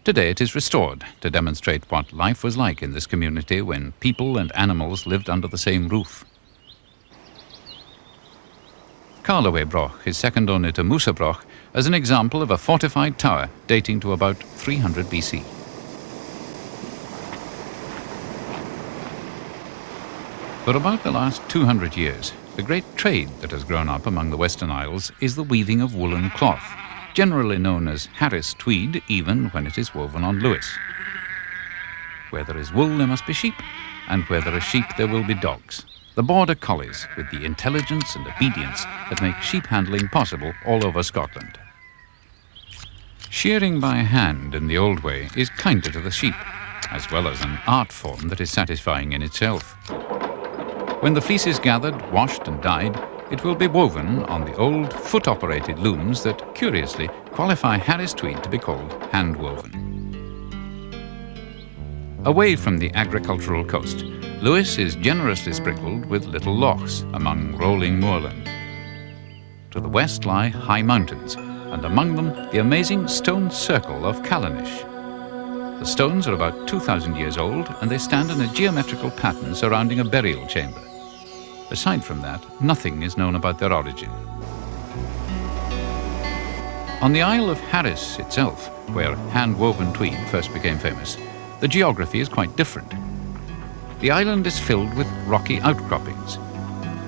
Today it is restored to demonstrate what life was like in this community when people and animals lived under the same roof. Carloway Broch is second only to Musebroch as an example of a fortified tower dating to about 300 BC. For about the last 200 years, the great trade that has grown up among the Western Isles is the weaving of woolen cloth, generally known as Harris tweed even when it is woven on Lewis. Where there is wool, there must be sheep, and where there are sheep, there will be dogs. The border collies, with the intelligence and obedience that make sheep handling possible all over Scotland. Shearing by hand in the old way is kinder to the sheep, as well as an art form that is satisfying in itself. When the fleece is gathered, washed and dyed, it will be woven on the old foot-operated looms that, curiously, qualify Harris tweed to be called hand-woven. Away from the agricultural coast, Lewis is generously sprinkled with little lochs among rolling moorland. To the west lie high mountains, and among them the amazing stone circle of Callanish. The stones are about 2,000 years old, and they stand in a geometrical pattern surrounding a burial chamber. Aside from that, nothing is known about their origin. On the Isle of Harris itself, where hand-woven tweed first became famous, the geography is quite different. The island is filled with rocky outcroppings.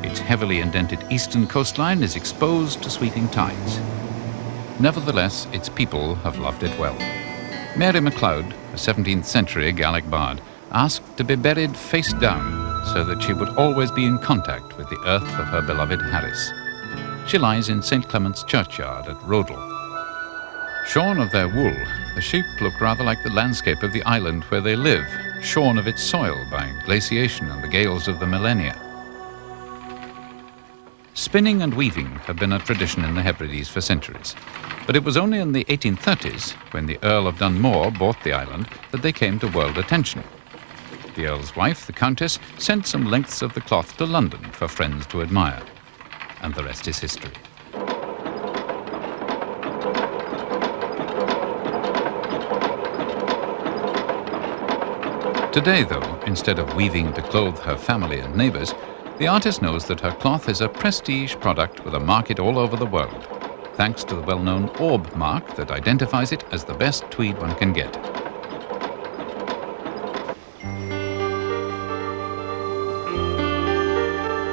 Its heavily indented eastern coastline is exposed to sweeping tides. Nevertheless, its people have loved it well. Mary MacLeod, a 17th century Gaelic bard, asked to be buried face down so that she would always be in contact with the earth of her beloved Harris. She lies in St. Clement's churchyard at Rodel. Shorn of their wool, the sheep look rather like the landscape of the island where they live, shorn of its soil by glaciation and the gales of the millennia. Spinning and weaving have been a tradition in the Hebrides for centuries, but it was only in the 1830s, when the Earl of Dunmore bought the island, that they came to world attention. The Earl's wife, the Countess, sent some lengths of the cloth to London for friends to admire, and the rest is history. Today, though, instead of weaving to clothe her family and neighbours, the artist knows that her cloth is a prestige product with a market all over the world, thanks to the well-known orb mark that identifies it as the best tweed one can get.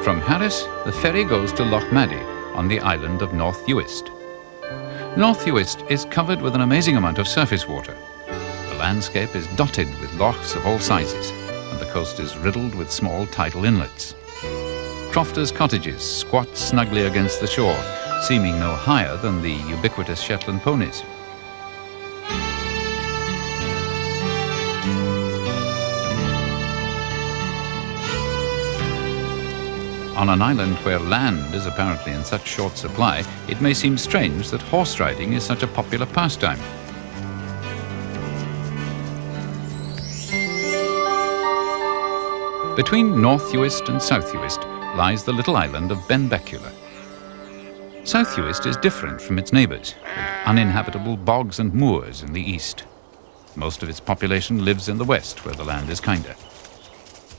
From Harris, the ferry goes to Loch Maddie on the island of North Uist. North Uist is covered with an amazing amount of surface water. The landscape is dotted with lochs of all sizes, and the coast is riddled with small tidal inlets. Crofters' cottages squat snugly against the shore, seeming no higher than the ubiquitous Shetland ponies. On an island where land is apparently in such short supply, it may seem strange that horse riding is such a popular pastime. Between North Uist and South Uist lies the little island of Benbecula. South Uist is different from its neighbours, with uninhabitable bogs and moors in the east. Most of its population lives in the west, where the land is kinder.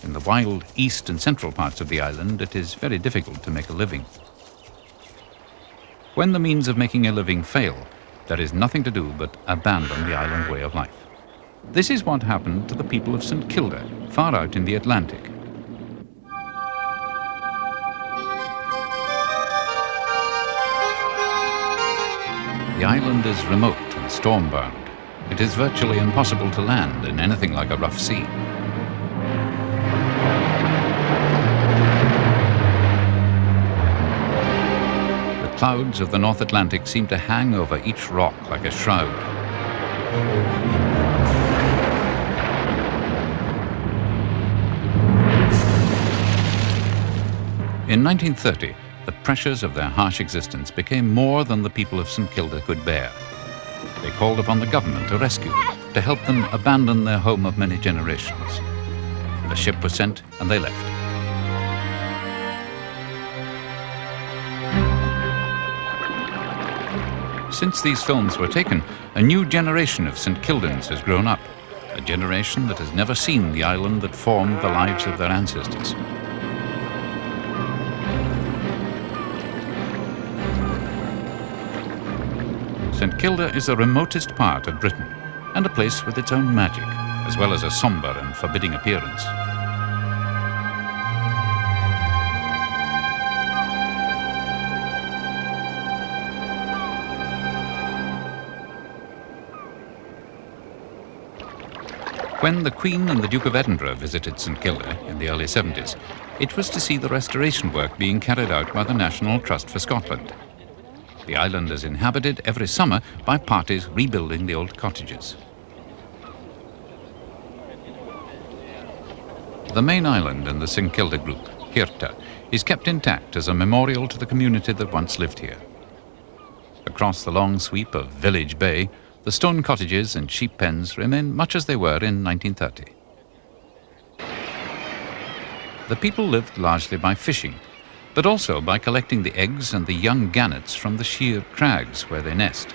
In the wild east and central parts of the island, it is very difficult to make a living. When the means of making a living fail, there is nothing to do but abandon the island way of life. This is what happened to the people of St. Kilda, far out in the Atlantic. The island is remote and storm-bound. It is virtually impossible to land in anything like a rough sea. The clouds of the North Atlantic seem to hang over each rock like a shroud. In 1930, the pressures of their harsh existence became more than the people of St. Kilda could bear. They called upon the government to rescue them, to help them abandon their home of many generations. A ship was sent and they left. Since these films were taken, a new generation of St. Kildans has grown up, a generation that has never seen the island that formed the lives of their ancestors. St. Kilda is the remotest part of Britain, and a place with its own magic, as well as a sombre and forbidding appearance. When the Queen and the Duke of Edinburgh visited St Kilda in the early 70s, it was to see the restoration work being carried out by the National Trust for Scotland. The island is inhabited every summer by parties rebuilding the old cottages. The main island in the St Kilda group, Hirta, is kept intact as a memorial to the community that once lived here. Across the long sweep of Village Bay, the stone cottages and sheep pens remain much as they were in 1930. The people lived largely by fishing, but also by collecting the eggs and the young gannets from the sheer crags where they nest.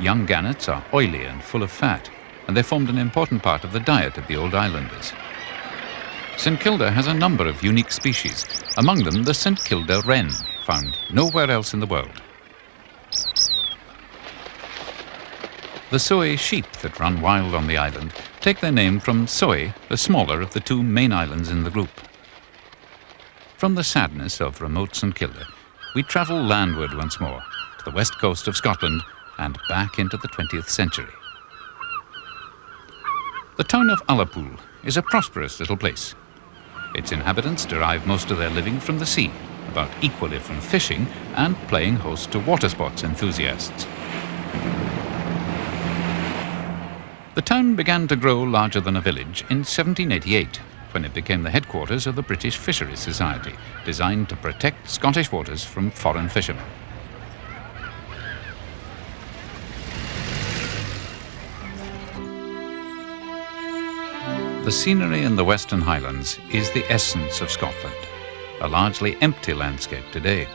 Young gannets are oily and full of fat, and they formed an important part of the diet of the old islanders. St Kilda has a number of unique species, among them the St Kilda wren, found nowhere else in the world. The Soay sheep that run wild on the island take their name from Soay, the smaller of the two main islands in the group. From the sadness of remote St Kilda, we travel landward once more to the west coast of Scotland and back into the 20th century. The town of Ullapool is a prosperous little place. Its inhabitants derive most of their living from the sea, about equally from fishing and playing host to water sports enthusiasts. The town began to grow larger than a village in 1788, when it became the headquarters of the British Fisheries Society, designed to protect Scottish waters from foreign fishermen. The scenery in the Western Highlands is the essence of Scotland, a largely empty landscape today.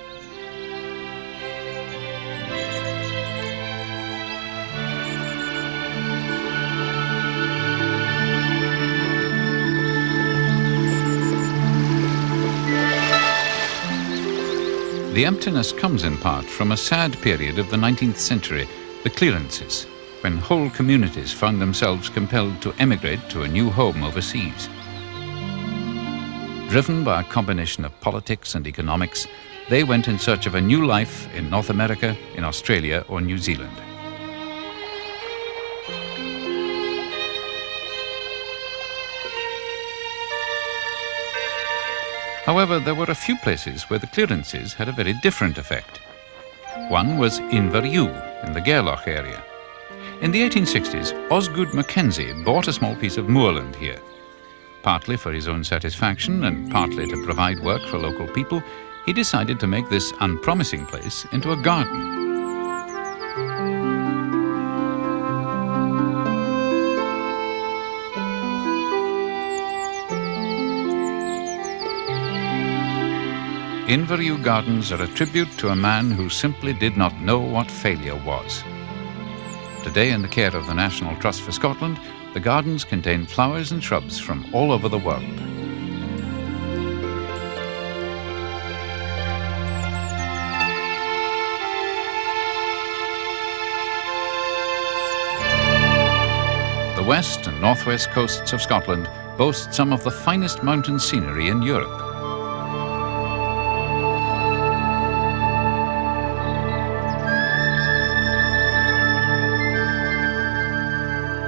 The emptiness comes in part from a sad period of the 19th century, the clearances, when whole communities found themselves compelled to emigrate to a new home overseas. Driven by a combination of politics and economics, they went in search of a new life in North America, in Australia or New Zealand. However, there were a few places where the clearances had a very different effect. One was Inverewe in the Gairloch area. In the 1860s, Osgood Mackenzie bought a small piece of moorland here. Partly for his own satisfaction and partly to provide work for local people, he decided to make this unpromising place into a garden. Inverewe Gardens are a tribute to a man who simply did not know what failure was. Today, in the care of the National Trust for Scotland, the gardens contain flowers and shrubs from all over the world. The west and northwest coasts of Scotland boast some of the finest mountain scenery in Europe.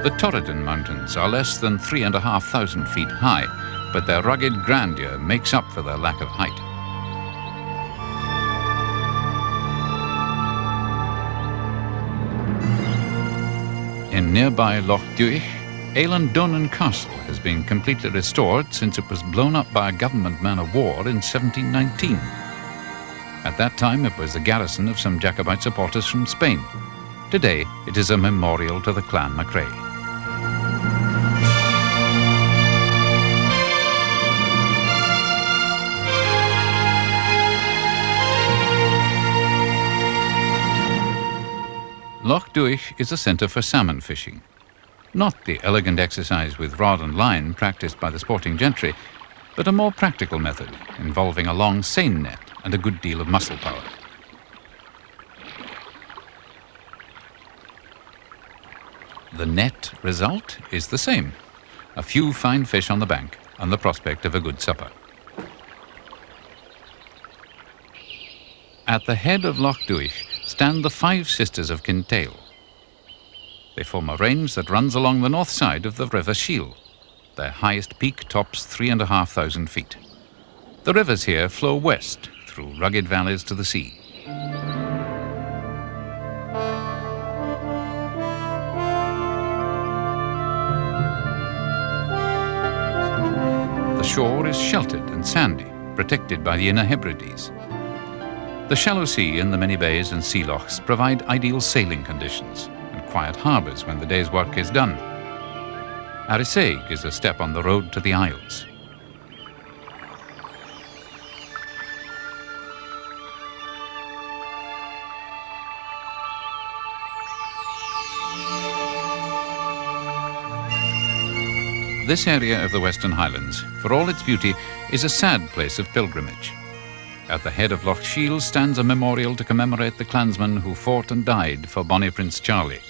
The Torridon Mountains are less than 3,500 feet high, but their rugged grandeur makes up for their lack of height. In nearby Loch Lomond Castle has been completely restored since it was blown up by a government man of war in 1719. At that time, it was the garrison of some Jacobite supporters from Spain. Today, it is a memorial to the Clan MacRae. Loch Duich is a centre for salmon fishing. Not the elegant exercise with rod and line practised by the sporting gentry, but a more practical method involving a long seine net and a good deal of muscle power. The net result is the same: a few fine fish on the bank and the prospect of a good supper. At the head of Loch Duich stand the 5 sisters of Kintail. They form a range that runs along the north side of the River Shiel. Their highest peak tops 3,500 feet. The rivers here flow west through rugged valleys to the sea. The shore is sheltered and sandy, protected by the Inner Hebrides. The shallow sea and the many bays and sea lochs provide ideal sailing conditions and quiet harbours when the day's work is done. Ayrshire is a step on the road to the Isles. This area of the Western Highlands, for all its beauty, is a sad place of pilgrimage. At the head of Loch Shiel stands a memorial to commemorate the clansmen who fought and died for Bonnie Prince Charlie.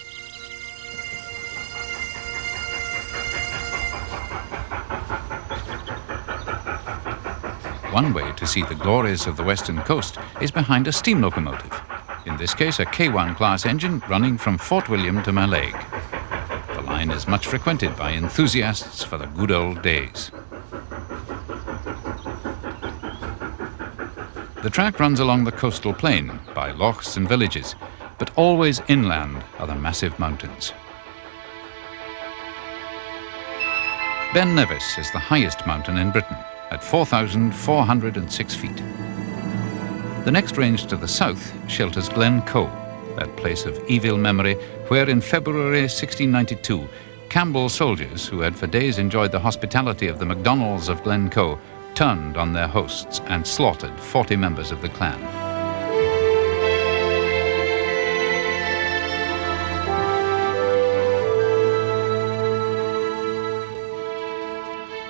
One way to see the glories of the western coast is behind a steam locomotive, in this case a K1 class engine running from Fort William to Mallaig. The line is much frequented by enthusiasts for the good old days. The track runs along the coastal plain by lochs and villages, but always inland are the massive mountains. Ben Nevis is the highest mountain in Britain, at 4,406 feet. The next range to the south shelters Glencoe, that place of evil memory where in February 1692, Campbell soldiers who had for days enjoyed the hospitality of the MacDonalds of Glencoe turned on their hosts and slaughtered 40 members of the clan.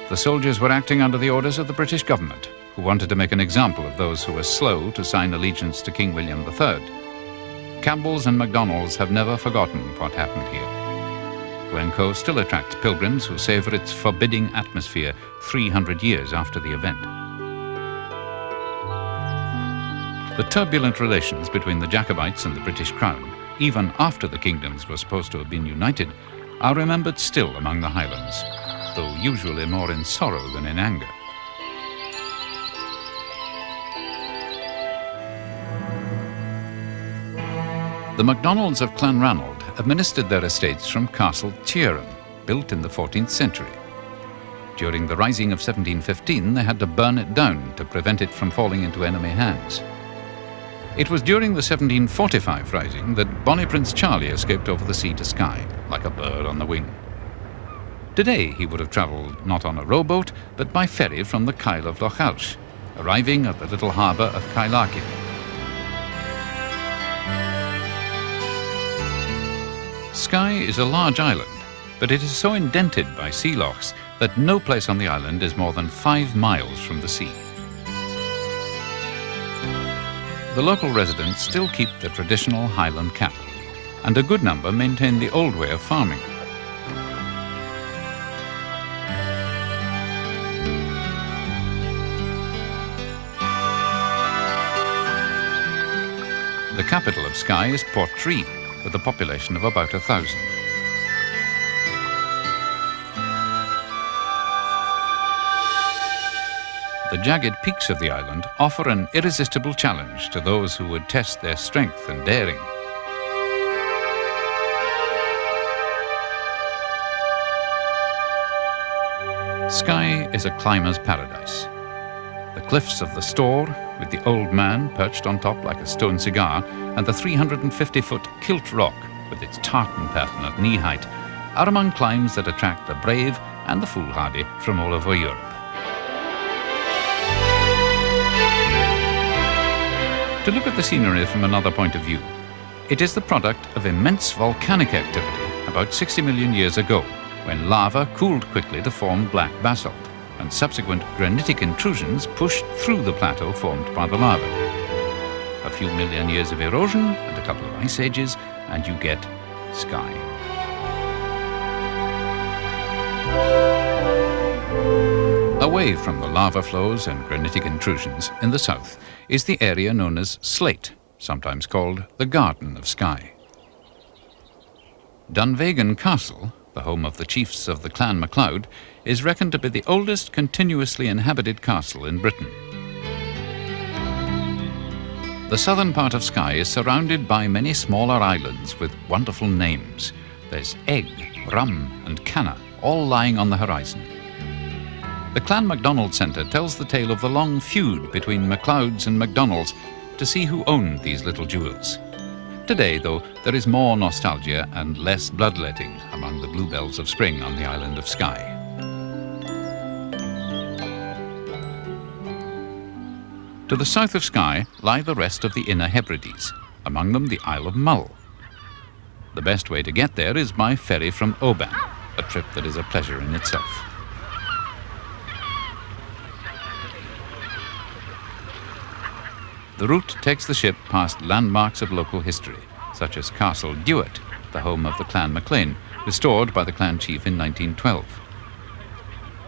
The soldiers were acting under the orders of the British government, who wanted to make an example of those who were slow to sign allegiance to King William III. Campbells and MacDonalds have never forgotten what happened here. Glencoe still attracts pilgrims who savour its forbidding atmosphere 300 years after the event. The turbulent relations between the Jacobites and the British Crown, even after the kingdoms were supposed to have been united, are remembered still among the Highlands, though usually more in sorrow than in anger. The MacDonalds of Clanranald administered their estates from Castle Tierham, built in the 14th century. During the Rising of 1715, they had to burn it down to prevent it from falling into enemy hands. It was during the 1745 Rising that Bonnie Prince Charlie escaped over the sea to Skye, like a bird on the wing. Today he would have travelled not on a rowboat, but by ferry from the Kyle of Loch Lomond, arriving at the little harbour of Kylarkin. Skye is a large island, but it is so indented by sea lochs that no place on the island is more than 5 miles from the sea. The local residents still keep the traditional Highland cattle, and a good number maintain the old way of farming. The capital of Skye is Portree, with a population of about 1,000. The jagged peaks of the island offer an irresistible challenge to those who would test their strength and daring. Skye is a climber's paradise. The cliffs of the Store, with the Old Man perched on top like a stone cigar, and the 350-foot Kilt Rock, with its tartan pattern at knee height, are among climbs that attract the brave and the foolhardy from all over Europe. To look at the scenery from another point of view, it is the product of immense volcanic activity about 60 million years ago, when lava cooled quickly to form black basalt, and subsequent granitic intrusions pushed through the plateau formed by the lava. A few million years of erosion and a couple of ice ages, and you get Skye. Away from the lava flows and granitic intrusions in the south is the area known as Slate, sometimes called the Garden of Skye. Dunvegan Castle, the home of the chiefs of the Clan MacLeod, is reckoned to be the oldest continuously inhabited castle in Britain. The southern part of Skye is surrounded by many smaller islands with wonderful names. There's Egg, Rum and Canna, all lying on the horizon. The Clan MacDonald Centre tells the tale of the long feud between MacLeods and MacDonalds to see who owned these little jewels. Today, though, there is more nostalgia and less bloodletting among the Bluebells of spring on the island of Skye. To the south of Skye lie the rest of the Inner Hebrides, among them the Isle of Mull. The best way to get there is by ferry from Oban, a trip that is a pleasure in itself. The route takes the ship past landmarks of local history, such as Castle Duet, the home of the Clan MacLean, restored by the clan chief in 1912.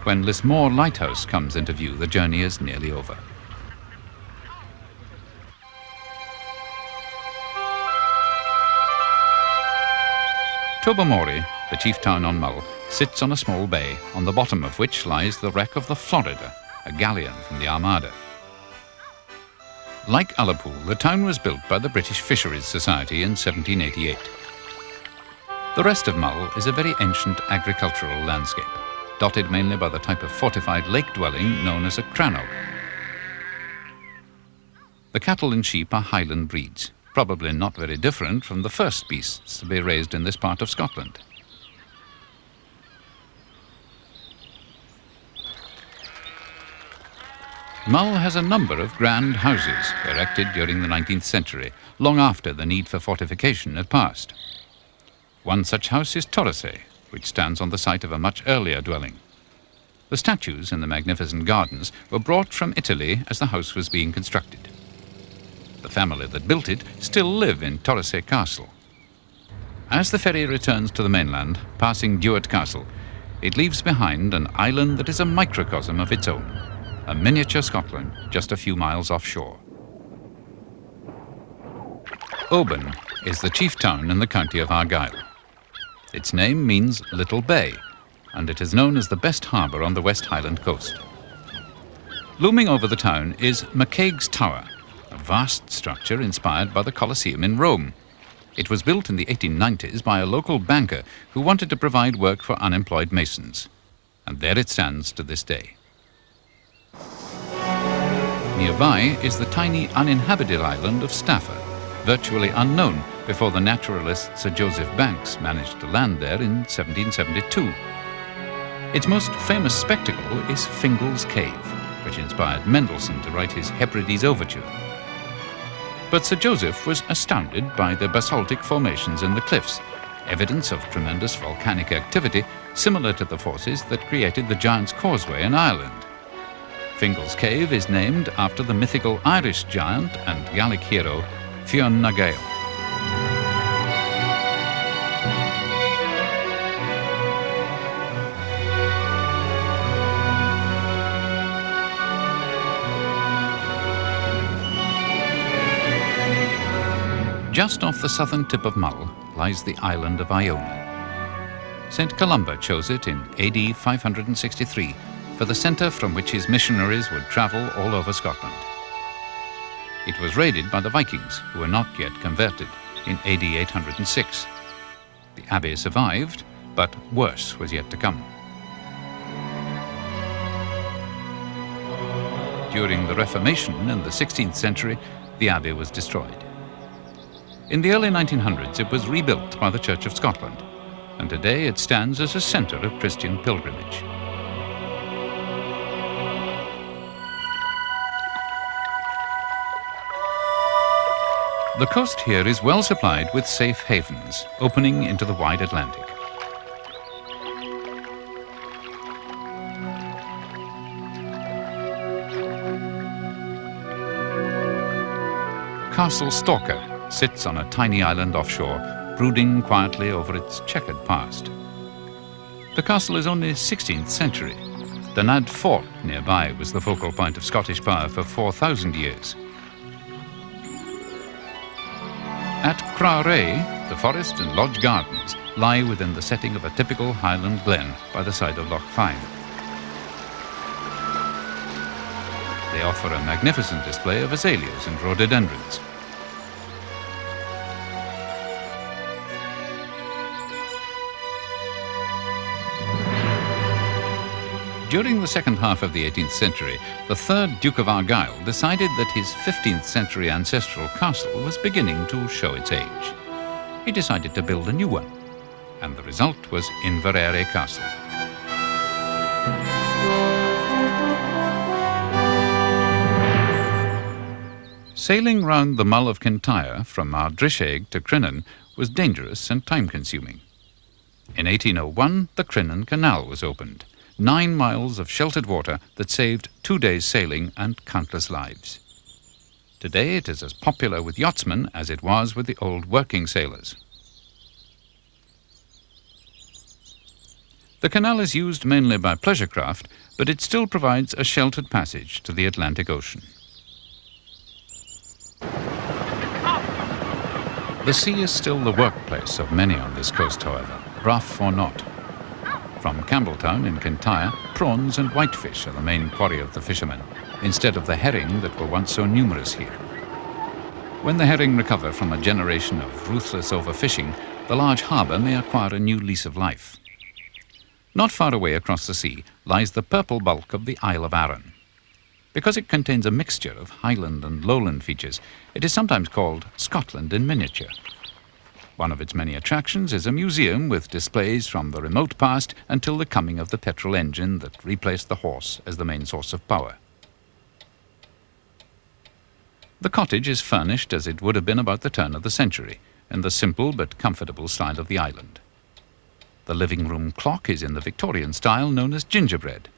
When Lismore Lighthouse comes into view, the journey is nearly over. Tobermory, the chief town on Mull, sits on a small bay, on the bottom of which lies the wreck of the Florida, a galleon from the Armada. Like Ullapool, the town was built by the British Fisheries Society in 1788. The rest of Mull is a very ancient agricultural landscape, dotted mainly by the type of fortified lake dwelling known as a crannog. The cattle and sheep are Highland breeds, probably not very different from the first beasts to be raised in this part of Scotland. Mull has a number of grand houses erected during the 19th century, long after the need for fortification had passed. One such house is Torresay, which stands on the site of a much earlier dwelling. The statues in the magnificent gardens were brought from Italy as the house was being constructed. The family that built it still live in Torresay Castle. As the ferry returns to the mainland, passing Duet Castle, it leaves behind an island that is a microcosm of its own, a miniature Scotland just a few miles offshore. Oban is the chief town in the county of Argyll. Its name means Little Bay, and it is known as the best harbour on the West Highland coast. Looming over the town is McCaig's Tower, a vast structure inspired by the Colosseum in Rome. It was built in the 1890s by a local banker who wanted to provide work for unemployed masons, and there it stands to this day. Nearby is the tiny uninhabited island of Staffa, virtually unknown before the naturalist Sir Joseph Banks managed to land there in 1772. Its most famous spectacle is Fingal's Cave, which inspired Mendelssohn to write his Hebrides Overture. But Sir Joseph was astounded by the basaltic formations in the cliffs, evidence of tremendous volcanic activity similar to the forces that created the Giant's Causeway in Ireland. Fingal's Cave is named after the mythical Irish giant and Gaelic hero Fionn na Gael. Just off the southern tip of Mull lies the island of Iona. St. Columba chose it in AD 563 for the centre from which his missionaries would travel all over Scotland. It was raided by the Vikings, who were not yet converted, in AD 806. The abbey survived, but worse was yet to come. During the Reformation in the 16th century, the abbey was destroyed. In the early 1900s, it was rebuilt by the Church of Scotland, and today it stands as a centre of Christian pilgrimage. The coast here is well supplied with safe havens, opening into the wide Atlantic. Castle Stalker sits on a tiny island offshore, brooding quietly over its checkered past. The castle is only 16th century. Dunad Fort nearby was the focal point of Scottish power for 4,000 years. At Crowray, the forest and lodge gardens lie within the setting of a typical Highland glen by the side of Loch Fyne. They offer a magnificent display of azaleas and rhododendrons. During the second half of the 18th century, the third Duke of Argyll decided that his 15th century ancestral castle was beginning to show its age. He decided to build a new one, and the result was Inverewe Castle. Sailing round the Mull of Kintyre from Ardrishaig to Crinan was dangerous and time-consuming. In 1801, the Crinan Canal was opened, 9 miles of sheltered water that saved 2 days' sailing and countless lives. Today it is as popular with yachtsmen as it was with the old working sailors. The canal is used mainly by pleasure craft, but it still provides a sheltered passage to the Atlantic Ocean. The sea is still the workplace of many on this coast, however, rough or not. From Campbelltown in Kintyre, prawns and whitefish are the main quarry of the fishermen, instead of the herring that were once so numerous here. When the herring recover from a generation of ruthless overfishing, the large harbour may acquire a new lease of life. Not far away across the sea lies the purple bulk of the Isle of Arran. Because it contains a mixture of highland and lowland features, it is sometimes called Scotland in miniature. One of its many attractions is a museum with displays from the remote past until the coming of the petrol engine that replaced the horse as the main source of power. The cottage is furnished as it would have been about the turn of the century, in the simple but comfortable style of the island. The living room clock is in the Victorian style known as gingerbread,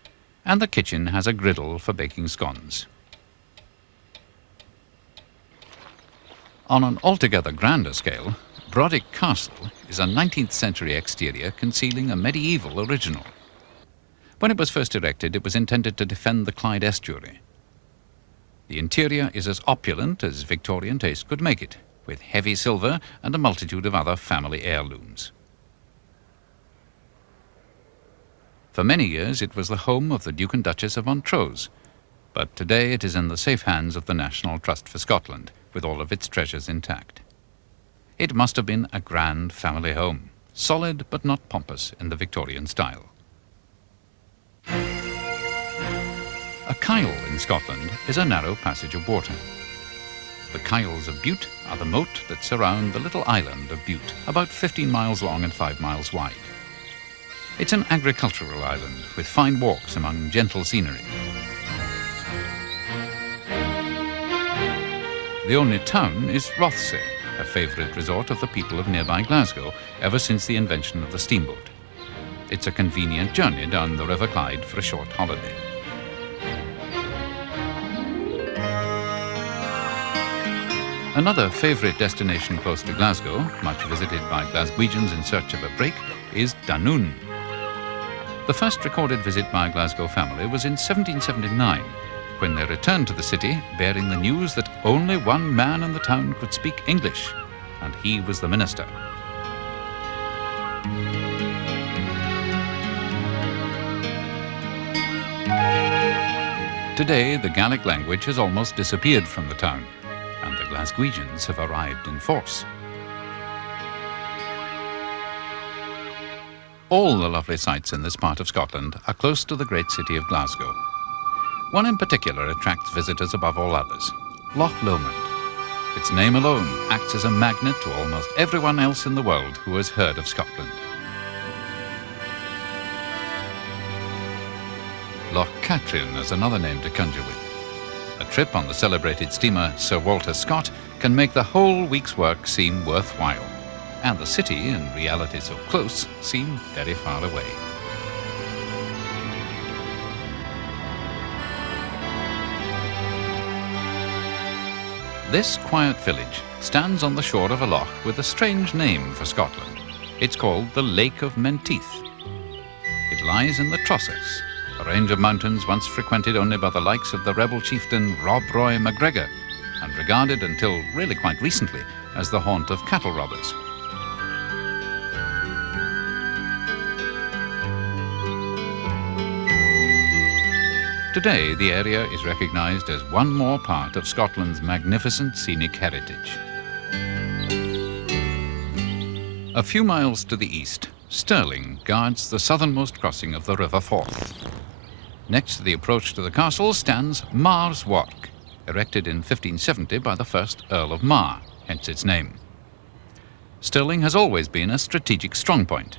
and the kitchen has a griddle for baking scones. On an altogether grander scale, Brooding Castle is a 19th century exterior concealing a medieval original. When it was first erected, it was intended to defend the Clyde estuary. The interior is as opulent as Victorian taste could make it, with heavy silver and a multitude of other family heirlooms. For many years, it was the home of the Duke and Duchess of Montrose, but today it is in the safe hands of the National Trust for Scotland, with all of its treasures intact. It must have been a grand family home, solid but not pompous in the Victorian style. A kyle in Scotland is a narrow passage of water. The Kyles of Bute are the moat that surround the little island of Bute, about 15 miles long and 5 miles wide. It's an agricultural island with fine walks among gentle scenery. The only town is Rothesay, a favourite resort of the people of nearby Glasgow ever since the invention of the steamboat. It's a convenient journey down the River Clyde for a short holiday. Another favourite destination close to Glasgow, much visited by Glaswegians in search of a break, is Dunoon. The first recorded visit by a Glasgow family was in 1779, when they returned to the city bearing the news that only one man in the town could speak English, and he was the minister. Today, the Gaelic language has almost disappeared from the town, and the Glaswegians have arrived in force. All the lovely sights in this part of Scotland are close to the great city of Glasgow. One in particular attracts visitors above all others, Loch Lomond. Its name alone acts as a magnet to almost everyone else in the world who has heard of Scotland. Loch Katrine is another name to conjure with. A trip on the celebrated steamer Sir Walter Scott can make the whole week's work seem worthwhile, and the city, in reality so close, seem very far away. This quiet village stands on the shore of a loch with a strange name for Scotland. It's called the Lake of Menteith. It lies in the Trosses, a range of mountains once frequented only by the likes of the rebel chieftain Rob Roy MacGregor, and regarded until really quite recently as the haunt of cattle robbers. Today, the area is recognised as one more part of Scotland's magnificent scenic heritage. A few miles to the east, Stirling guards the southernmost crossing of the River Forth. Next to the approach to the castle stands Mar's Wark, erected in 1570 by the first Earl of Mar, hence its name. Stirling has always been a strategic strongpoint.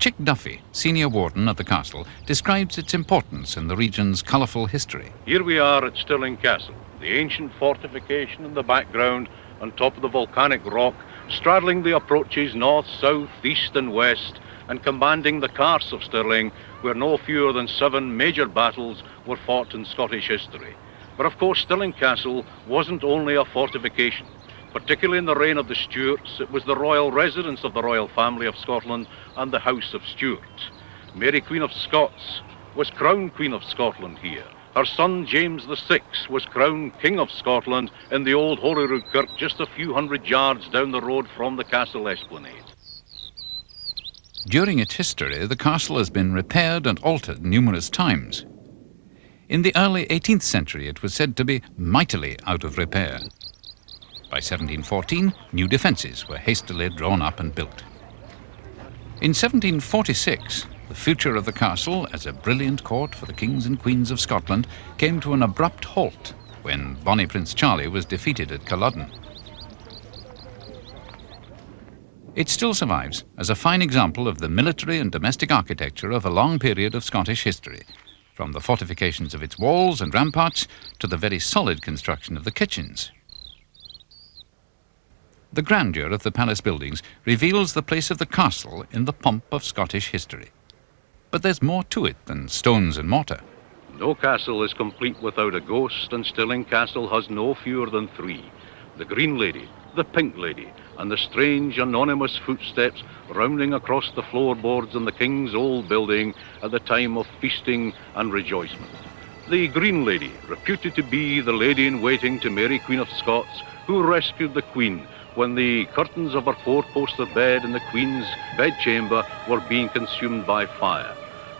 Chick Duffy, senior warden at the castle, describes its importance in the region's colourful history. Here we are at Stirling Castle, the ancient fortification in the background on top of the volcanic rock, straddling the approaches north, south, east and west, and commanding the Carse of Stirling, where no fewer than 7 major battles were fought in Scottish history. But of course, Stirling Castle wasn't only a fortification. Particularly in the reign of the Stuarts, it was the royal residence of the royal family of Scotland and the House of Stuart. Mary Queen of Scots was crowned Queen of Scotland here. Her son James VI was crowned King of Scotland in the old Holyrood Kirk, just a few hundred yards down the road from the castle esplanade. During its history, the castle has been repaired and altered numerous times. In the early 18th century, it was said to be mightily out of repair. By 1714, new defences were hastily drawn up and built. In 1746, the future of the castle as a brilliant court for the kings and queens of Scotland came to an abrupt halt when Bonnie Prince Charlie was defeated at Culloden. It still survives as a fine example of the military and domestic architecture of a long period of Scottish history, from the fortifications of its walls and ramparts to the very solid construction of the kitchens. The grandeur of the palace buildings reveals the place of the castle in the pomp of Scottish history. But there's more to it than stones and mortar. No castle is complete without a ghost, and Stirling Castle has no fewer than 3. The Green Lady, the Pink Lady, and the strange anonymous footsteps rounding across the floorboards in the King's old building at the time of feasting and rejoicement. The Green Lady, reputed to be the lady-in-waiting to Mary Queen of Scots, who rescued the Queen when the curtains of her 4-poster bed in the Queen's bedchamber were being consumed by fire.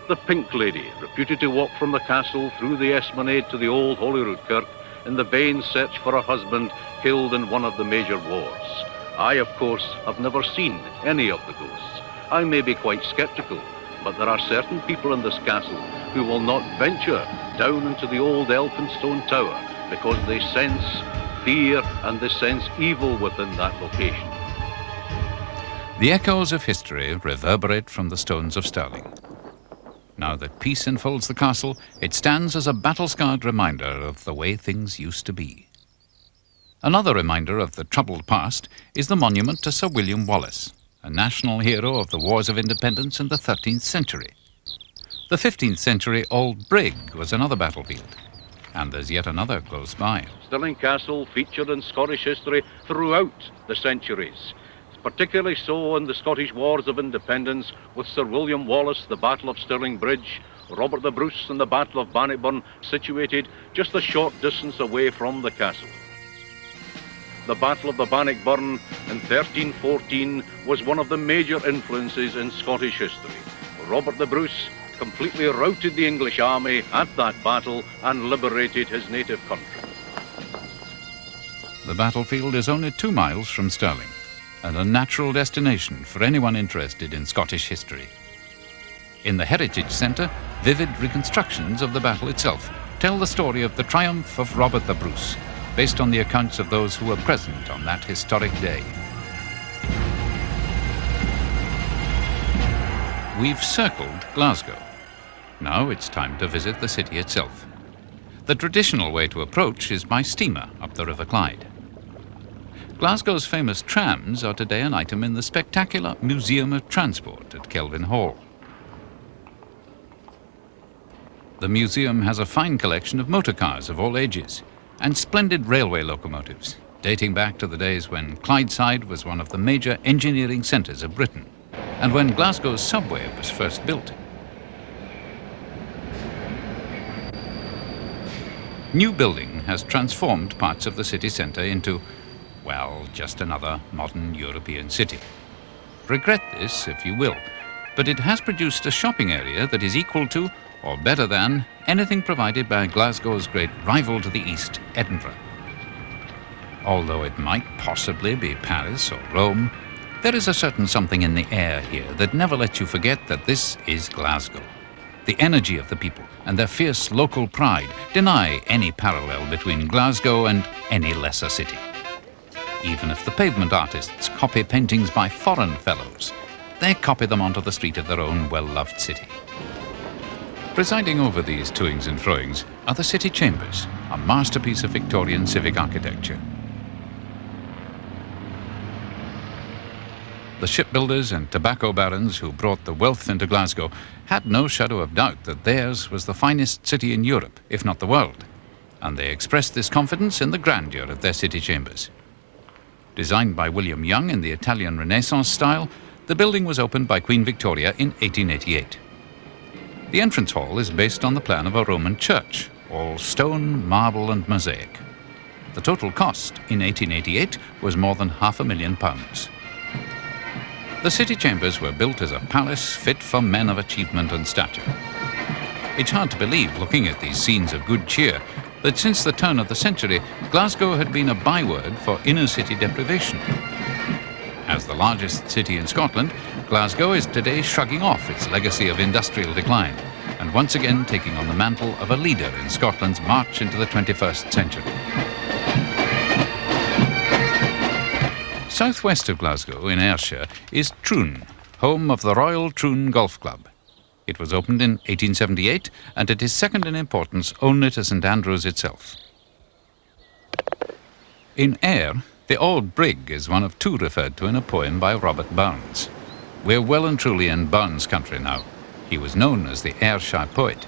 The Pink Lady, reputed to walk from the castle through the esplanade to the old Holyrood Kirk in the vain search for her husband killed in one of the major wars. I, of course, have never seen any of the ghosts. I may be quite sceptical, but there are certain people in this castle who will not venture down into the old Elphinstone Tower because they sense fear and they sense evil within that location. The echoes of history reverberate from the stones of Stirling. Now that peace enfolds the castle, it stands as a battle-scarred reminder of the way things used to be. Another reminder of the troubled past is the monument to Sir William Wallace, a national hero of the Wars of Independence in the 13th century. The 15th century Old Brig was another battlefield, and there's yet another close by. Stirling Castle featured in Scottish history throughout the centuries, particularly so in the Scottish Wars of Independence with Sir William Wallace, the Battle of Stirling Bridge, Robert the Bruce and the Battle of Bannockburn, situated just a short distance away from the castle. The Battle of the Bannockburn in 1314 was one of the major influences in Scottish history. Robert the Bruce completely routed the English army at that battle and liberated his native country. The battlefield is only 2 miles from Stirling, and a natural destination for anyone interested in Scottish history. In the Heritage Centre, vivid reconstructions of the battle itself tell the story of the triumph of Robert the Bruce, based on the accounts of those who were present on that historic day. We've circled Glasgow. Now it's time to visit the city itself. The traditional way to approach is by steamer up the River Clyde. Glasgow's famous trams are today an item in the spectacular Museum of Transport at Kelvin Hall. The museum has a fine collection of motor cars of all ages and splendid railway locomotives, dating back to the days when Clydeside was one of the major engineering centres of Britain, and when Glasgow's subway was first built. New building has transformed parts of the city centre into, well, just another modern European city. Regret this, if you will, but it has produced a shopping area that is equal to or better than, anything provided by Glasgow's great rival to the east, Edinburgh. Although it might possibly be Paris or Rome, there is a certain something in the air here that never lets you forget that this is Glasgow. The energy of the people and their fierce local pride deny any parallel between Glasgow and any lesser city. Even if the pavement artists copy paintings by foreign fellows, they copy them onto the street of their own well-loved city. Presiding over these toings and froings are the city chambers, a masterpiece of Victorian civic architecture. The shipbuilders and tobacco barons who brought the wealth into Glasgow had no shadow of doubt that theirs was the finest city in Europe, if not the world, and they expressed this confidence in the grandeur of their city chambers. Designed by William Young in the Italian Renaissance style, the building was opened by Queen Victoria in 1888. The entrance hall is based on the plan of a Roman church, all stone, marble and mosaic. The total cost in 1888 was more than £500,000. The city chambers were built as a palace fit for men of achievement and stature. It's hard to believe, looking at these scenes of good cheer, that since the turn of the century, Glasgow had been a byword for inner city deprivation. As the largest city in Scotland, Glasgow is today shrugging off its legacy of industrial decline and once again taking on the mantle of a leader in Scotland's march into the 21st century. Southwest of Glasgow, in Ayrshire, is Troon, home of the Royal Troon Golf Club. It was opened in 1878, and it is second in importance only to St Andrews itself. In Ayr, the Old Brig is one of two referred to in a poem by Robert Burns. We're well and truly in Burns' country now. He was known as the Ayrshire poet.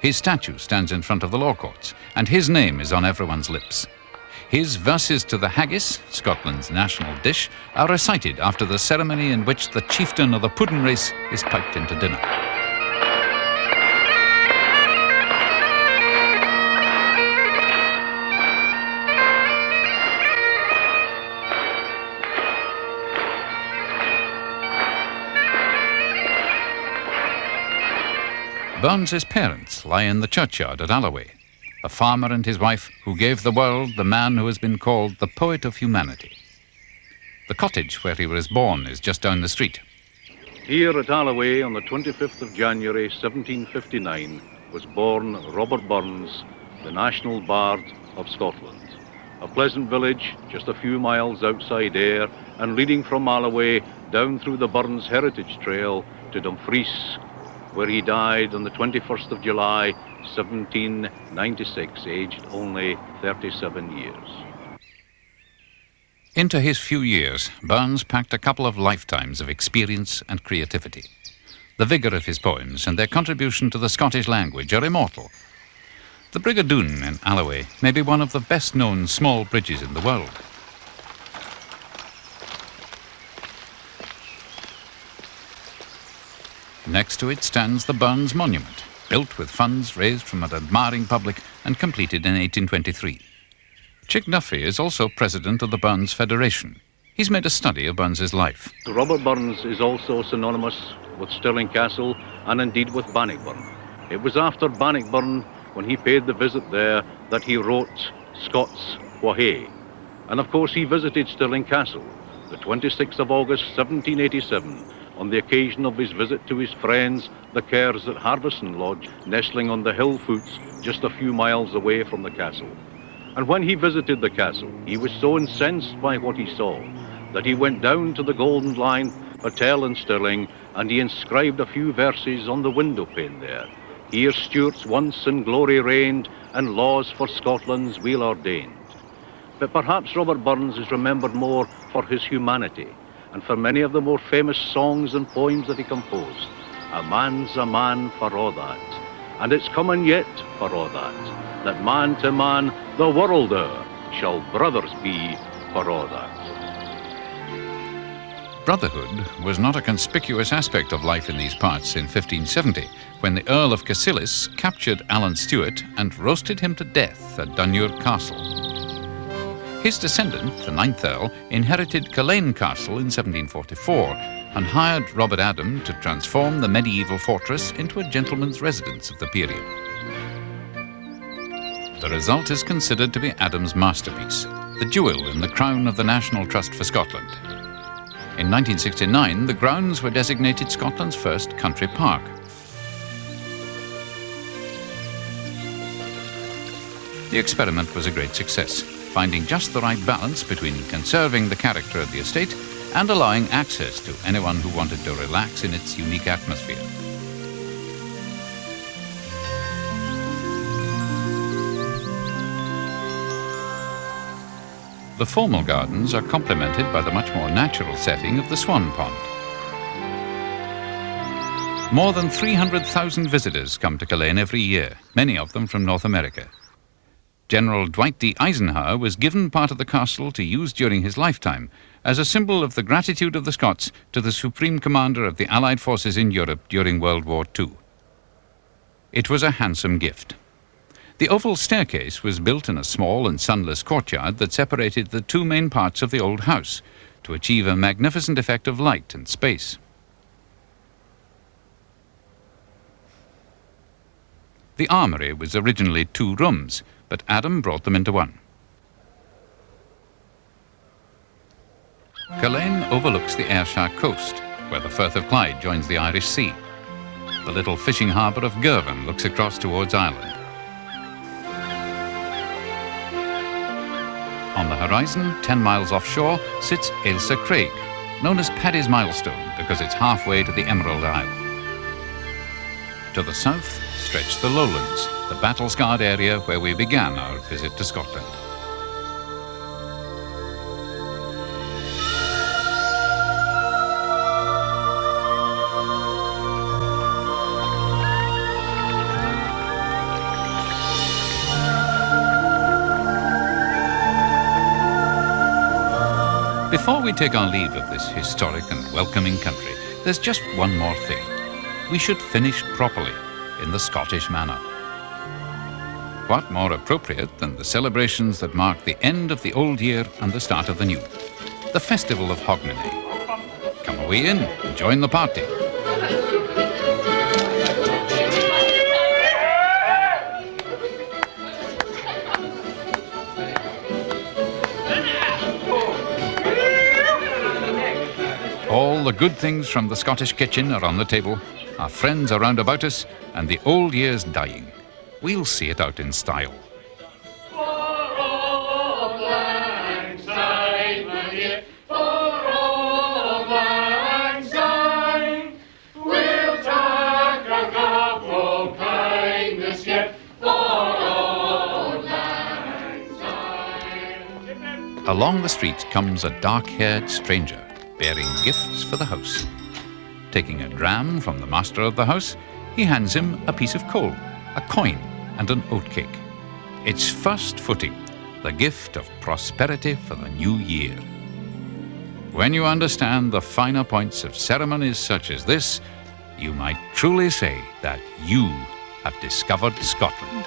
His statue stands in front of the law courts, and his name is on everyone's lips. His verses to the haggis, Scotland's national dish, are recited after the ceremony in which the chieftain of the puddin race is piped into dinner. Burns's parents lie in the churchyard at Alloway, a farmer and his wife who gave the world the man who has been called the poet of humanity. The cottage where he was born is just down the street. Here at Alloway on the 25th of January 1759 was born Robert Burns, the national bard of Scotland. A pleasant village just a few miles outside Ayr and leading from Alloway down through the Burns Heritage Trail to Dumfries, where he died on the 21st of July 1796, aged only 37 years. Into his few years, Burns packed a couple of lifetimes of experience and creativity. The vigour of his poems and their contribution to the Scottish language are immortal. The Brigadoon in Alloway may be one of the best-known small bridges in the world. Next to it stands the Burns Monument, built with funds raised from an admiring public and completed in 1823. Chick Duffy is also president of the Burns Federation. He's made a study of Burns's life. Robert Burns is also synonymous with Stirling Castle and indeed with Bannockburn. It was after Bannockburn, when he paid the visit there, that he wrote Scots Wha Hae. And of course he visited Stirling Castle, the 26th of August 1787, on the occasion of his visit to his friends, the Kerrs at Harbison Lodge, nestling on the hill foots just a few miles away from the castle. And when he visited the castle, he was so incensed by what he saw that he went down to the Golden Lion Hotel in Stirling and he inscribed a few verses on the window pane there. Here Stuarts once in glory reigned, and laws for Scotland's weal ordained. But perhaps Robert Burns is remembered more for his humanity and for many of the more famous songs and poems that he composed. A man's a man for all that, and it's coming yet for all that man to man the world o'er shall brothers be for all that. Brotherhood was not a conspicuous aspect of life in these parts in 1570, when the Earl of Cassilis captured Alan Stewart and roasted him to death at Dunure Castle. His descendant, the 9th Earl, inherited Culzean Castle in 1744, and hired Robert Adam to transform the medieval fortress into a gentleman's residence of the period. The result is considered to be Adam's masterpiece, the jewel in the crown of the National Trust for Scotland. In 1969, the grounds were designated Scotland's first country park. The experiment was a great success, finding just the right balance between conserving the character of the estate and allowing access to anyone who wanted to relax in its unique atmosphere. The formal gardens are complemented by the much more natural setting of the Swan Pond. More than 300,000 visitors come to Culloden every year, many of them from North America. General Dwight D. Eisenhower was given part of the castle to use during his lifetime as a symbol of the gratitude of the Scots to the Supreme Commander of the Allied forces in Europe during World War II. It was a handsome gift. The oval staircase was built in a small and sunless courtyard that separated the two main parts of the old house to achieve a magnificent effect of light and space. The armoury was originally 2 rooms, but Adam brought them into one. Culloden overlooks the Ayrshire coast, where the Firth of Clyde joins the Irish Sea. The little fishing harbour of Girvan looks across towards Ireland. On the horizon, 10 miles offshore, sits Ailsa Craig, known as Paddy's Milestone because it's halfway to the Emerald Isle. To the south stretch the lowlands, the battle-scarred area where we began our visit to Scotland. Before we take our leave of this historic and welcoming country, there's just one more thing. We should finish properly, in the Scottish manner. What more appropriate than the celebrations that mark the end of the old year and the start of the new? The Festival of Hogmanay. Come away in and join the party. All the good things from the Scottish kitchen are on the table, our friends are round about us, and the old year's dying. We'll see it out in style. Along the street comes a dark-haired stranger, bearing gifts for the house. Taking a dram from the master of the house, he hands him a piece of coal, a coin, and an oatcake. It's first footing, the gift of prosperity for the new year. When you understand the finer points of ceremonies such as this, you might truly say that you have discovered Scotland.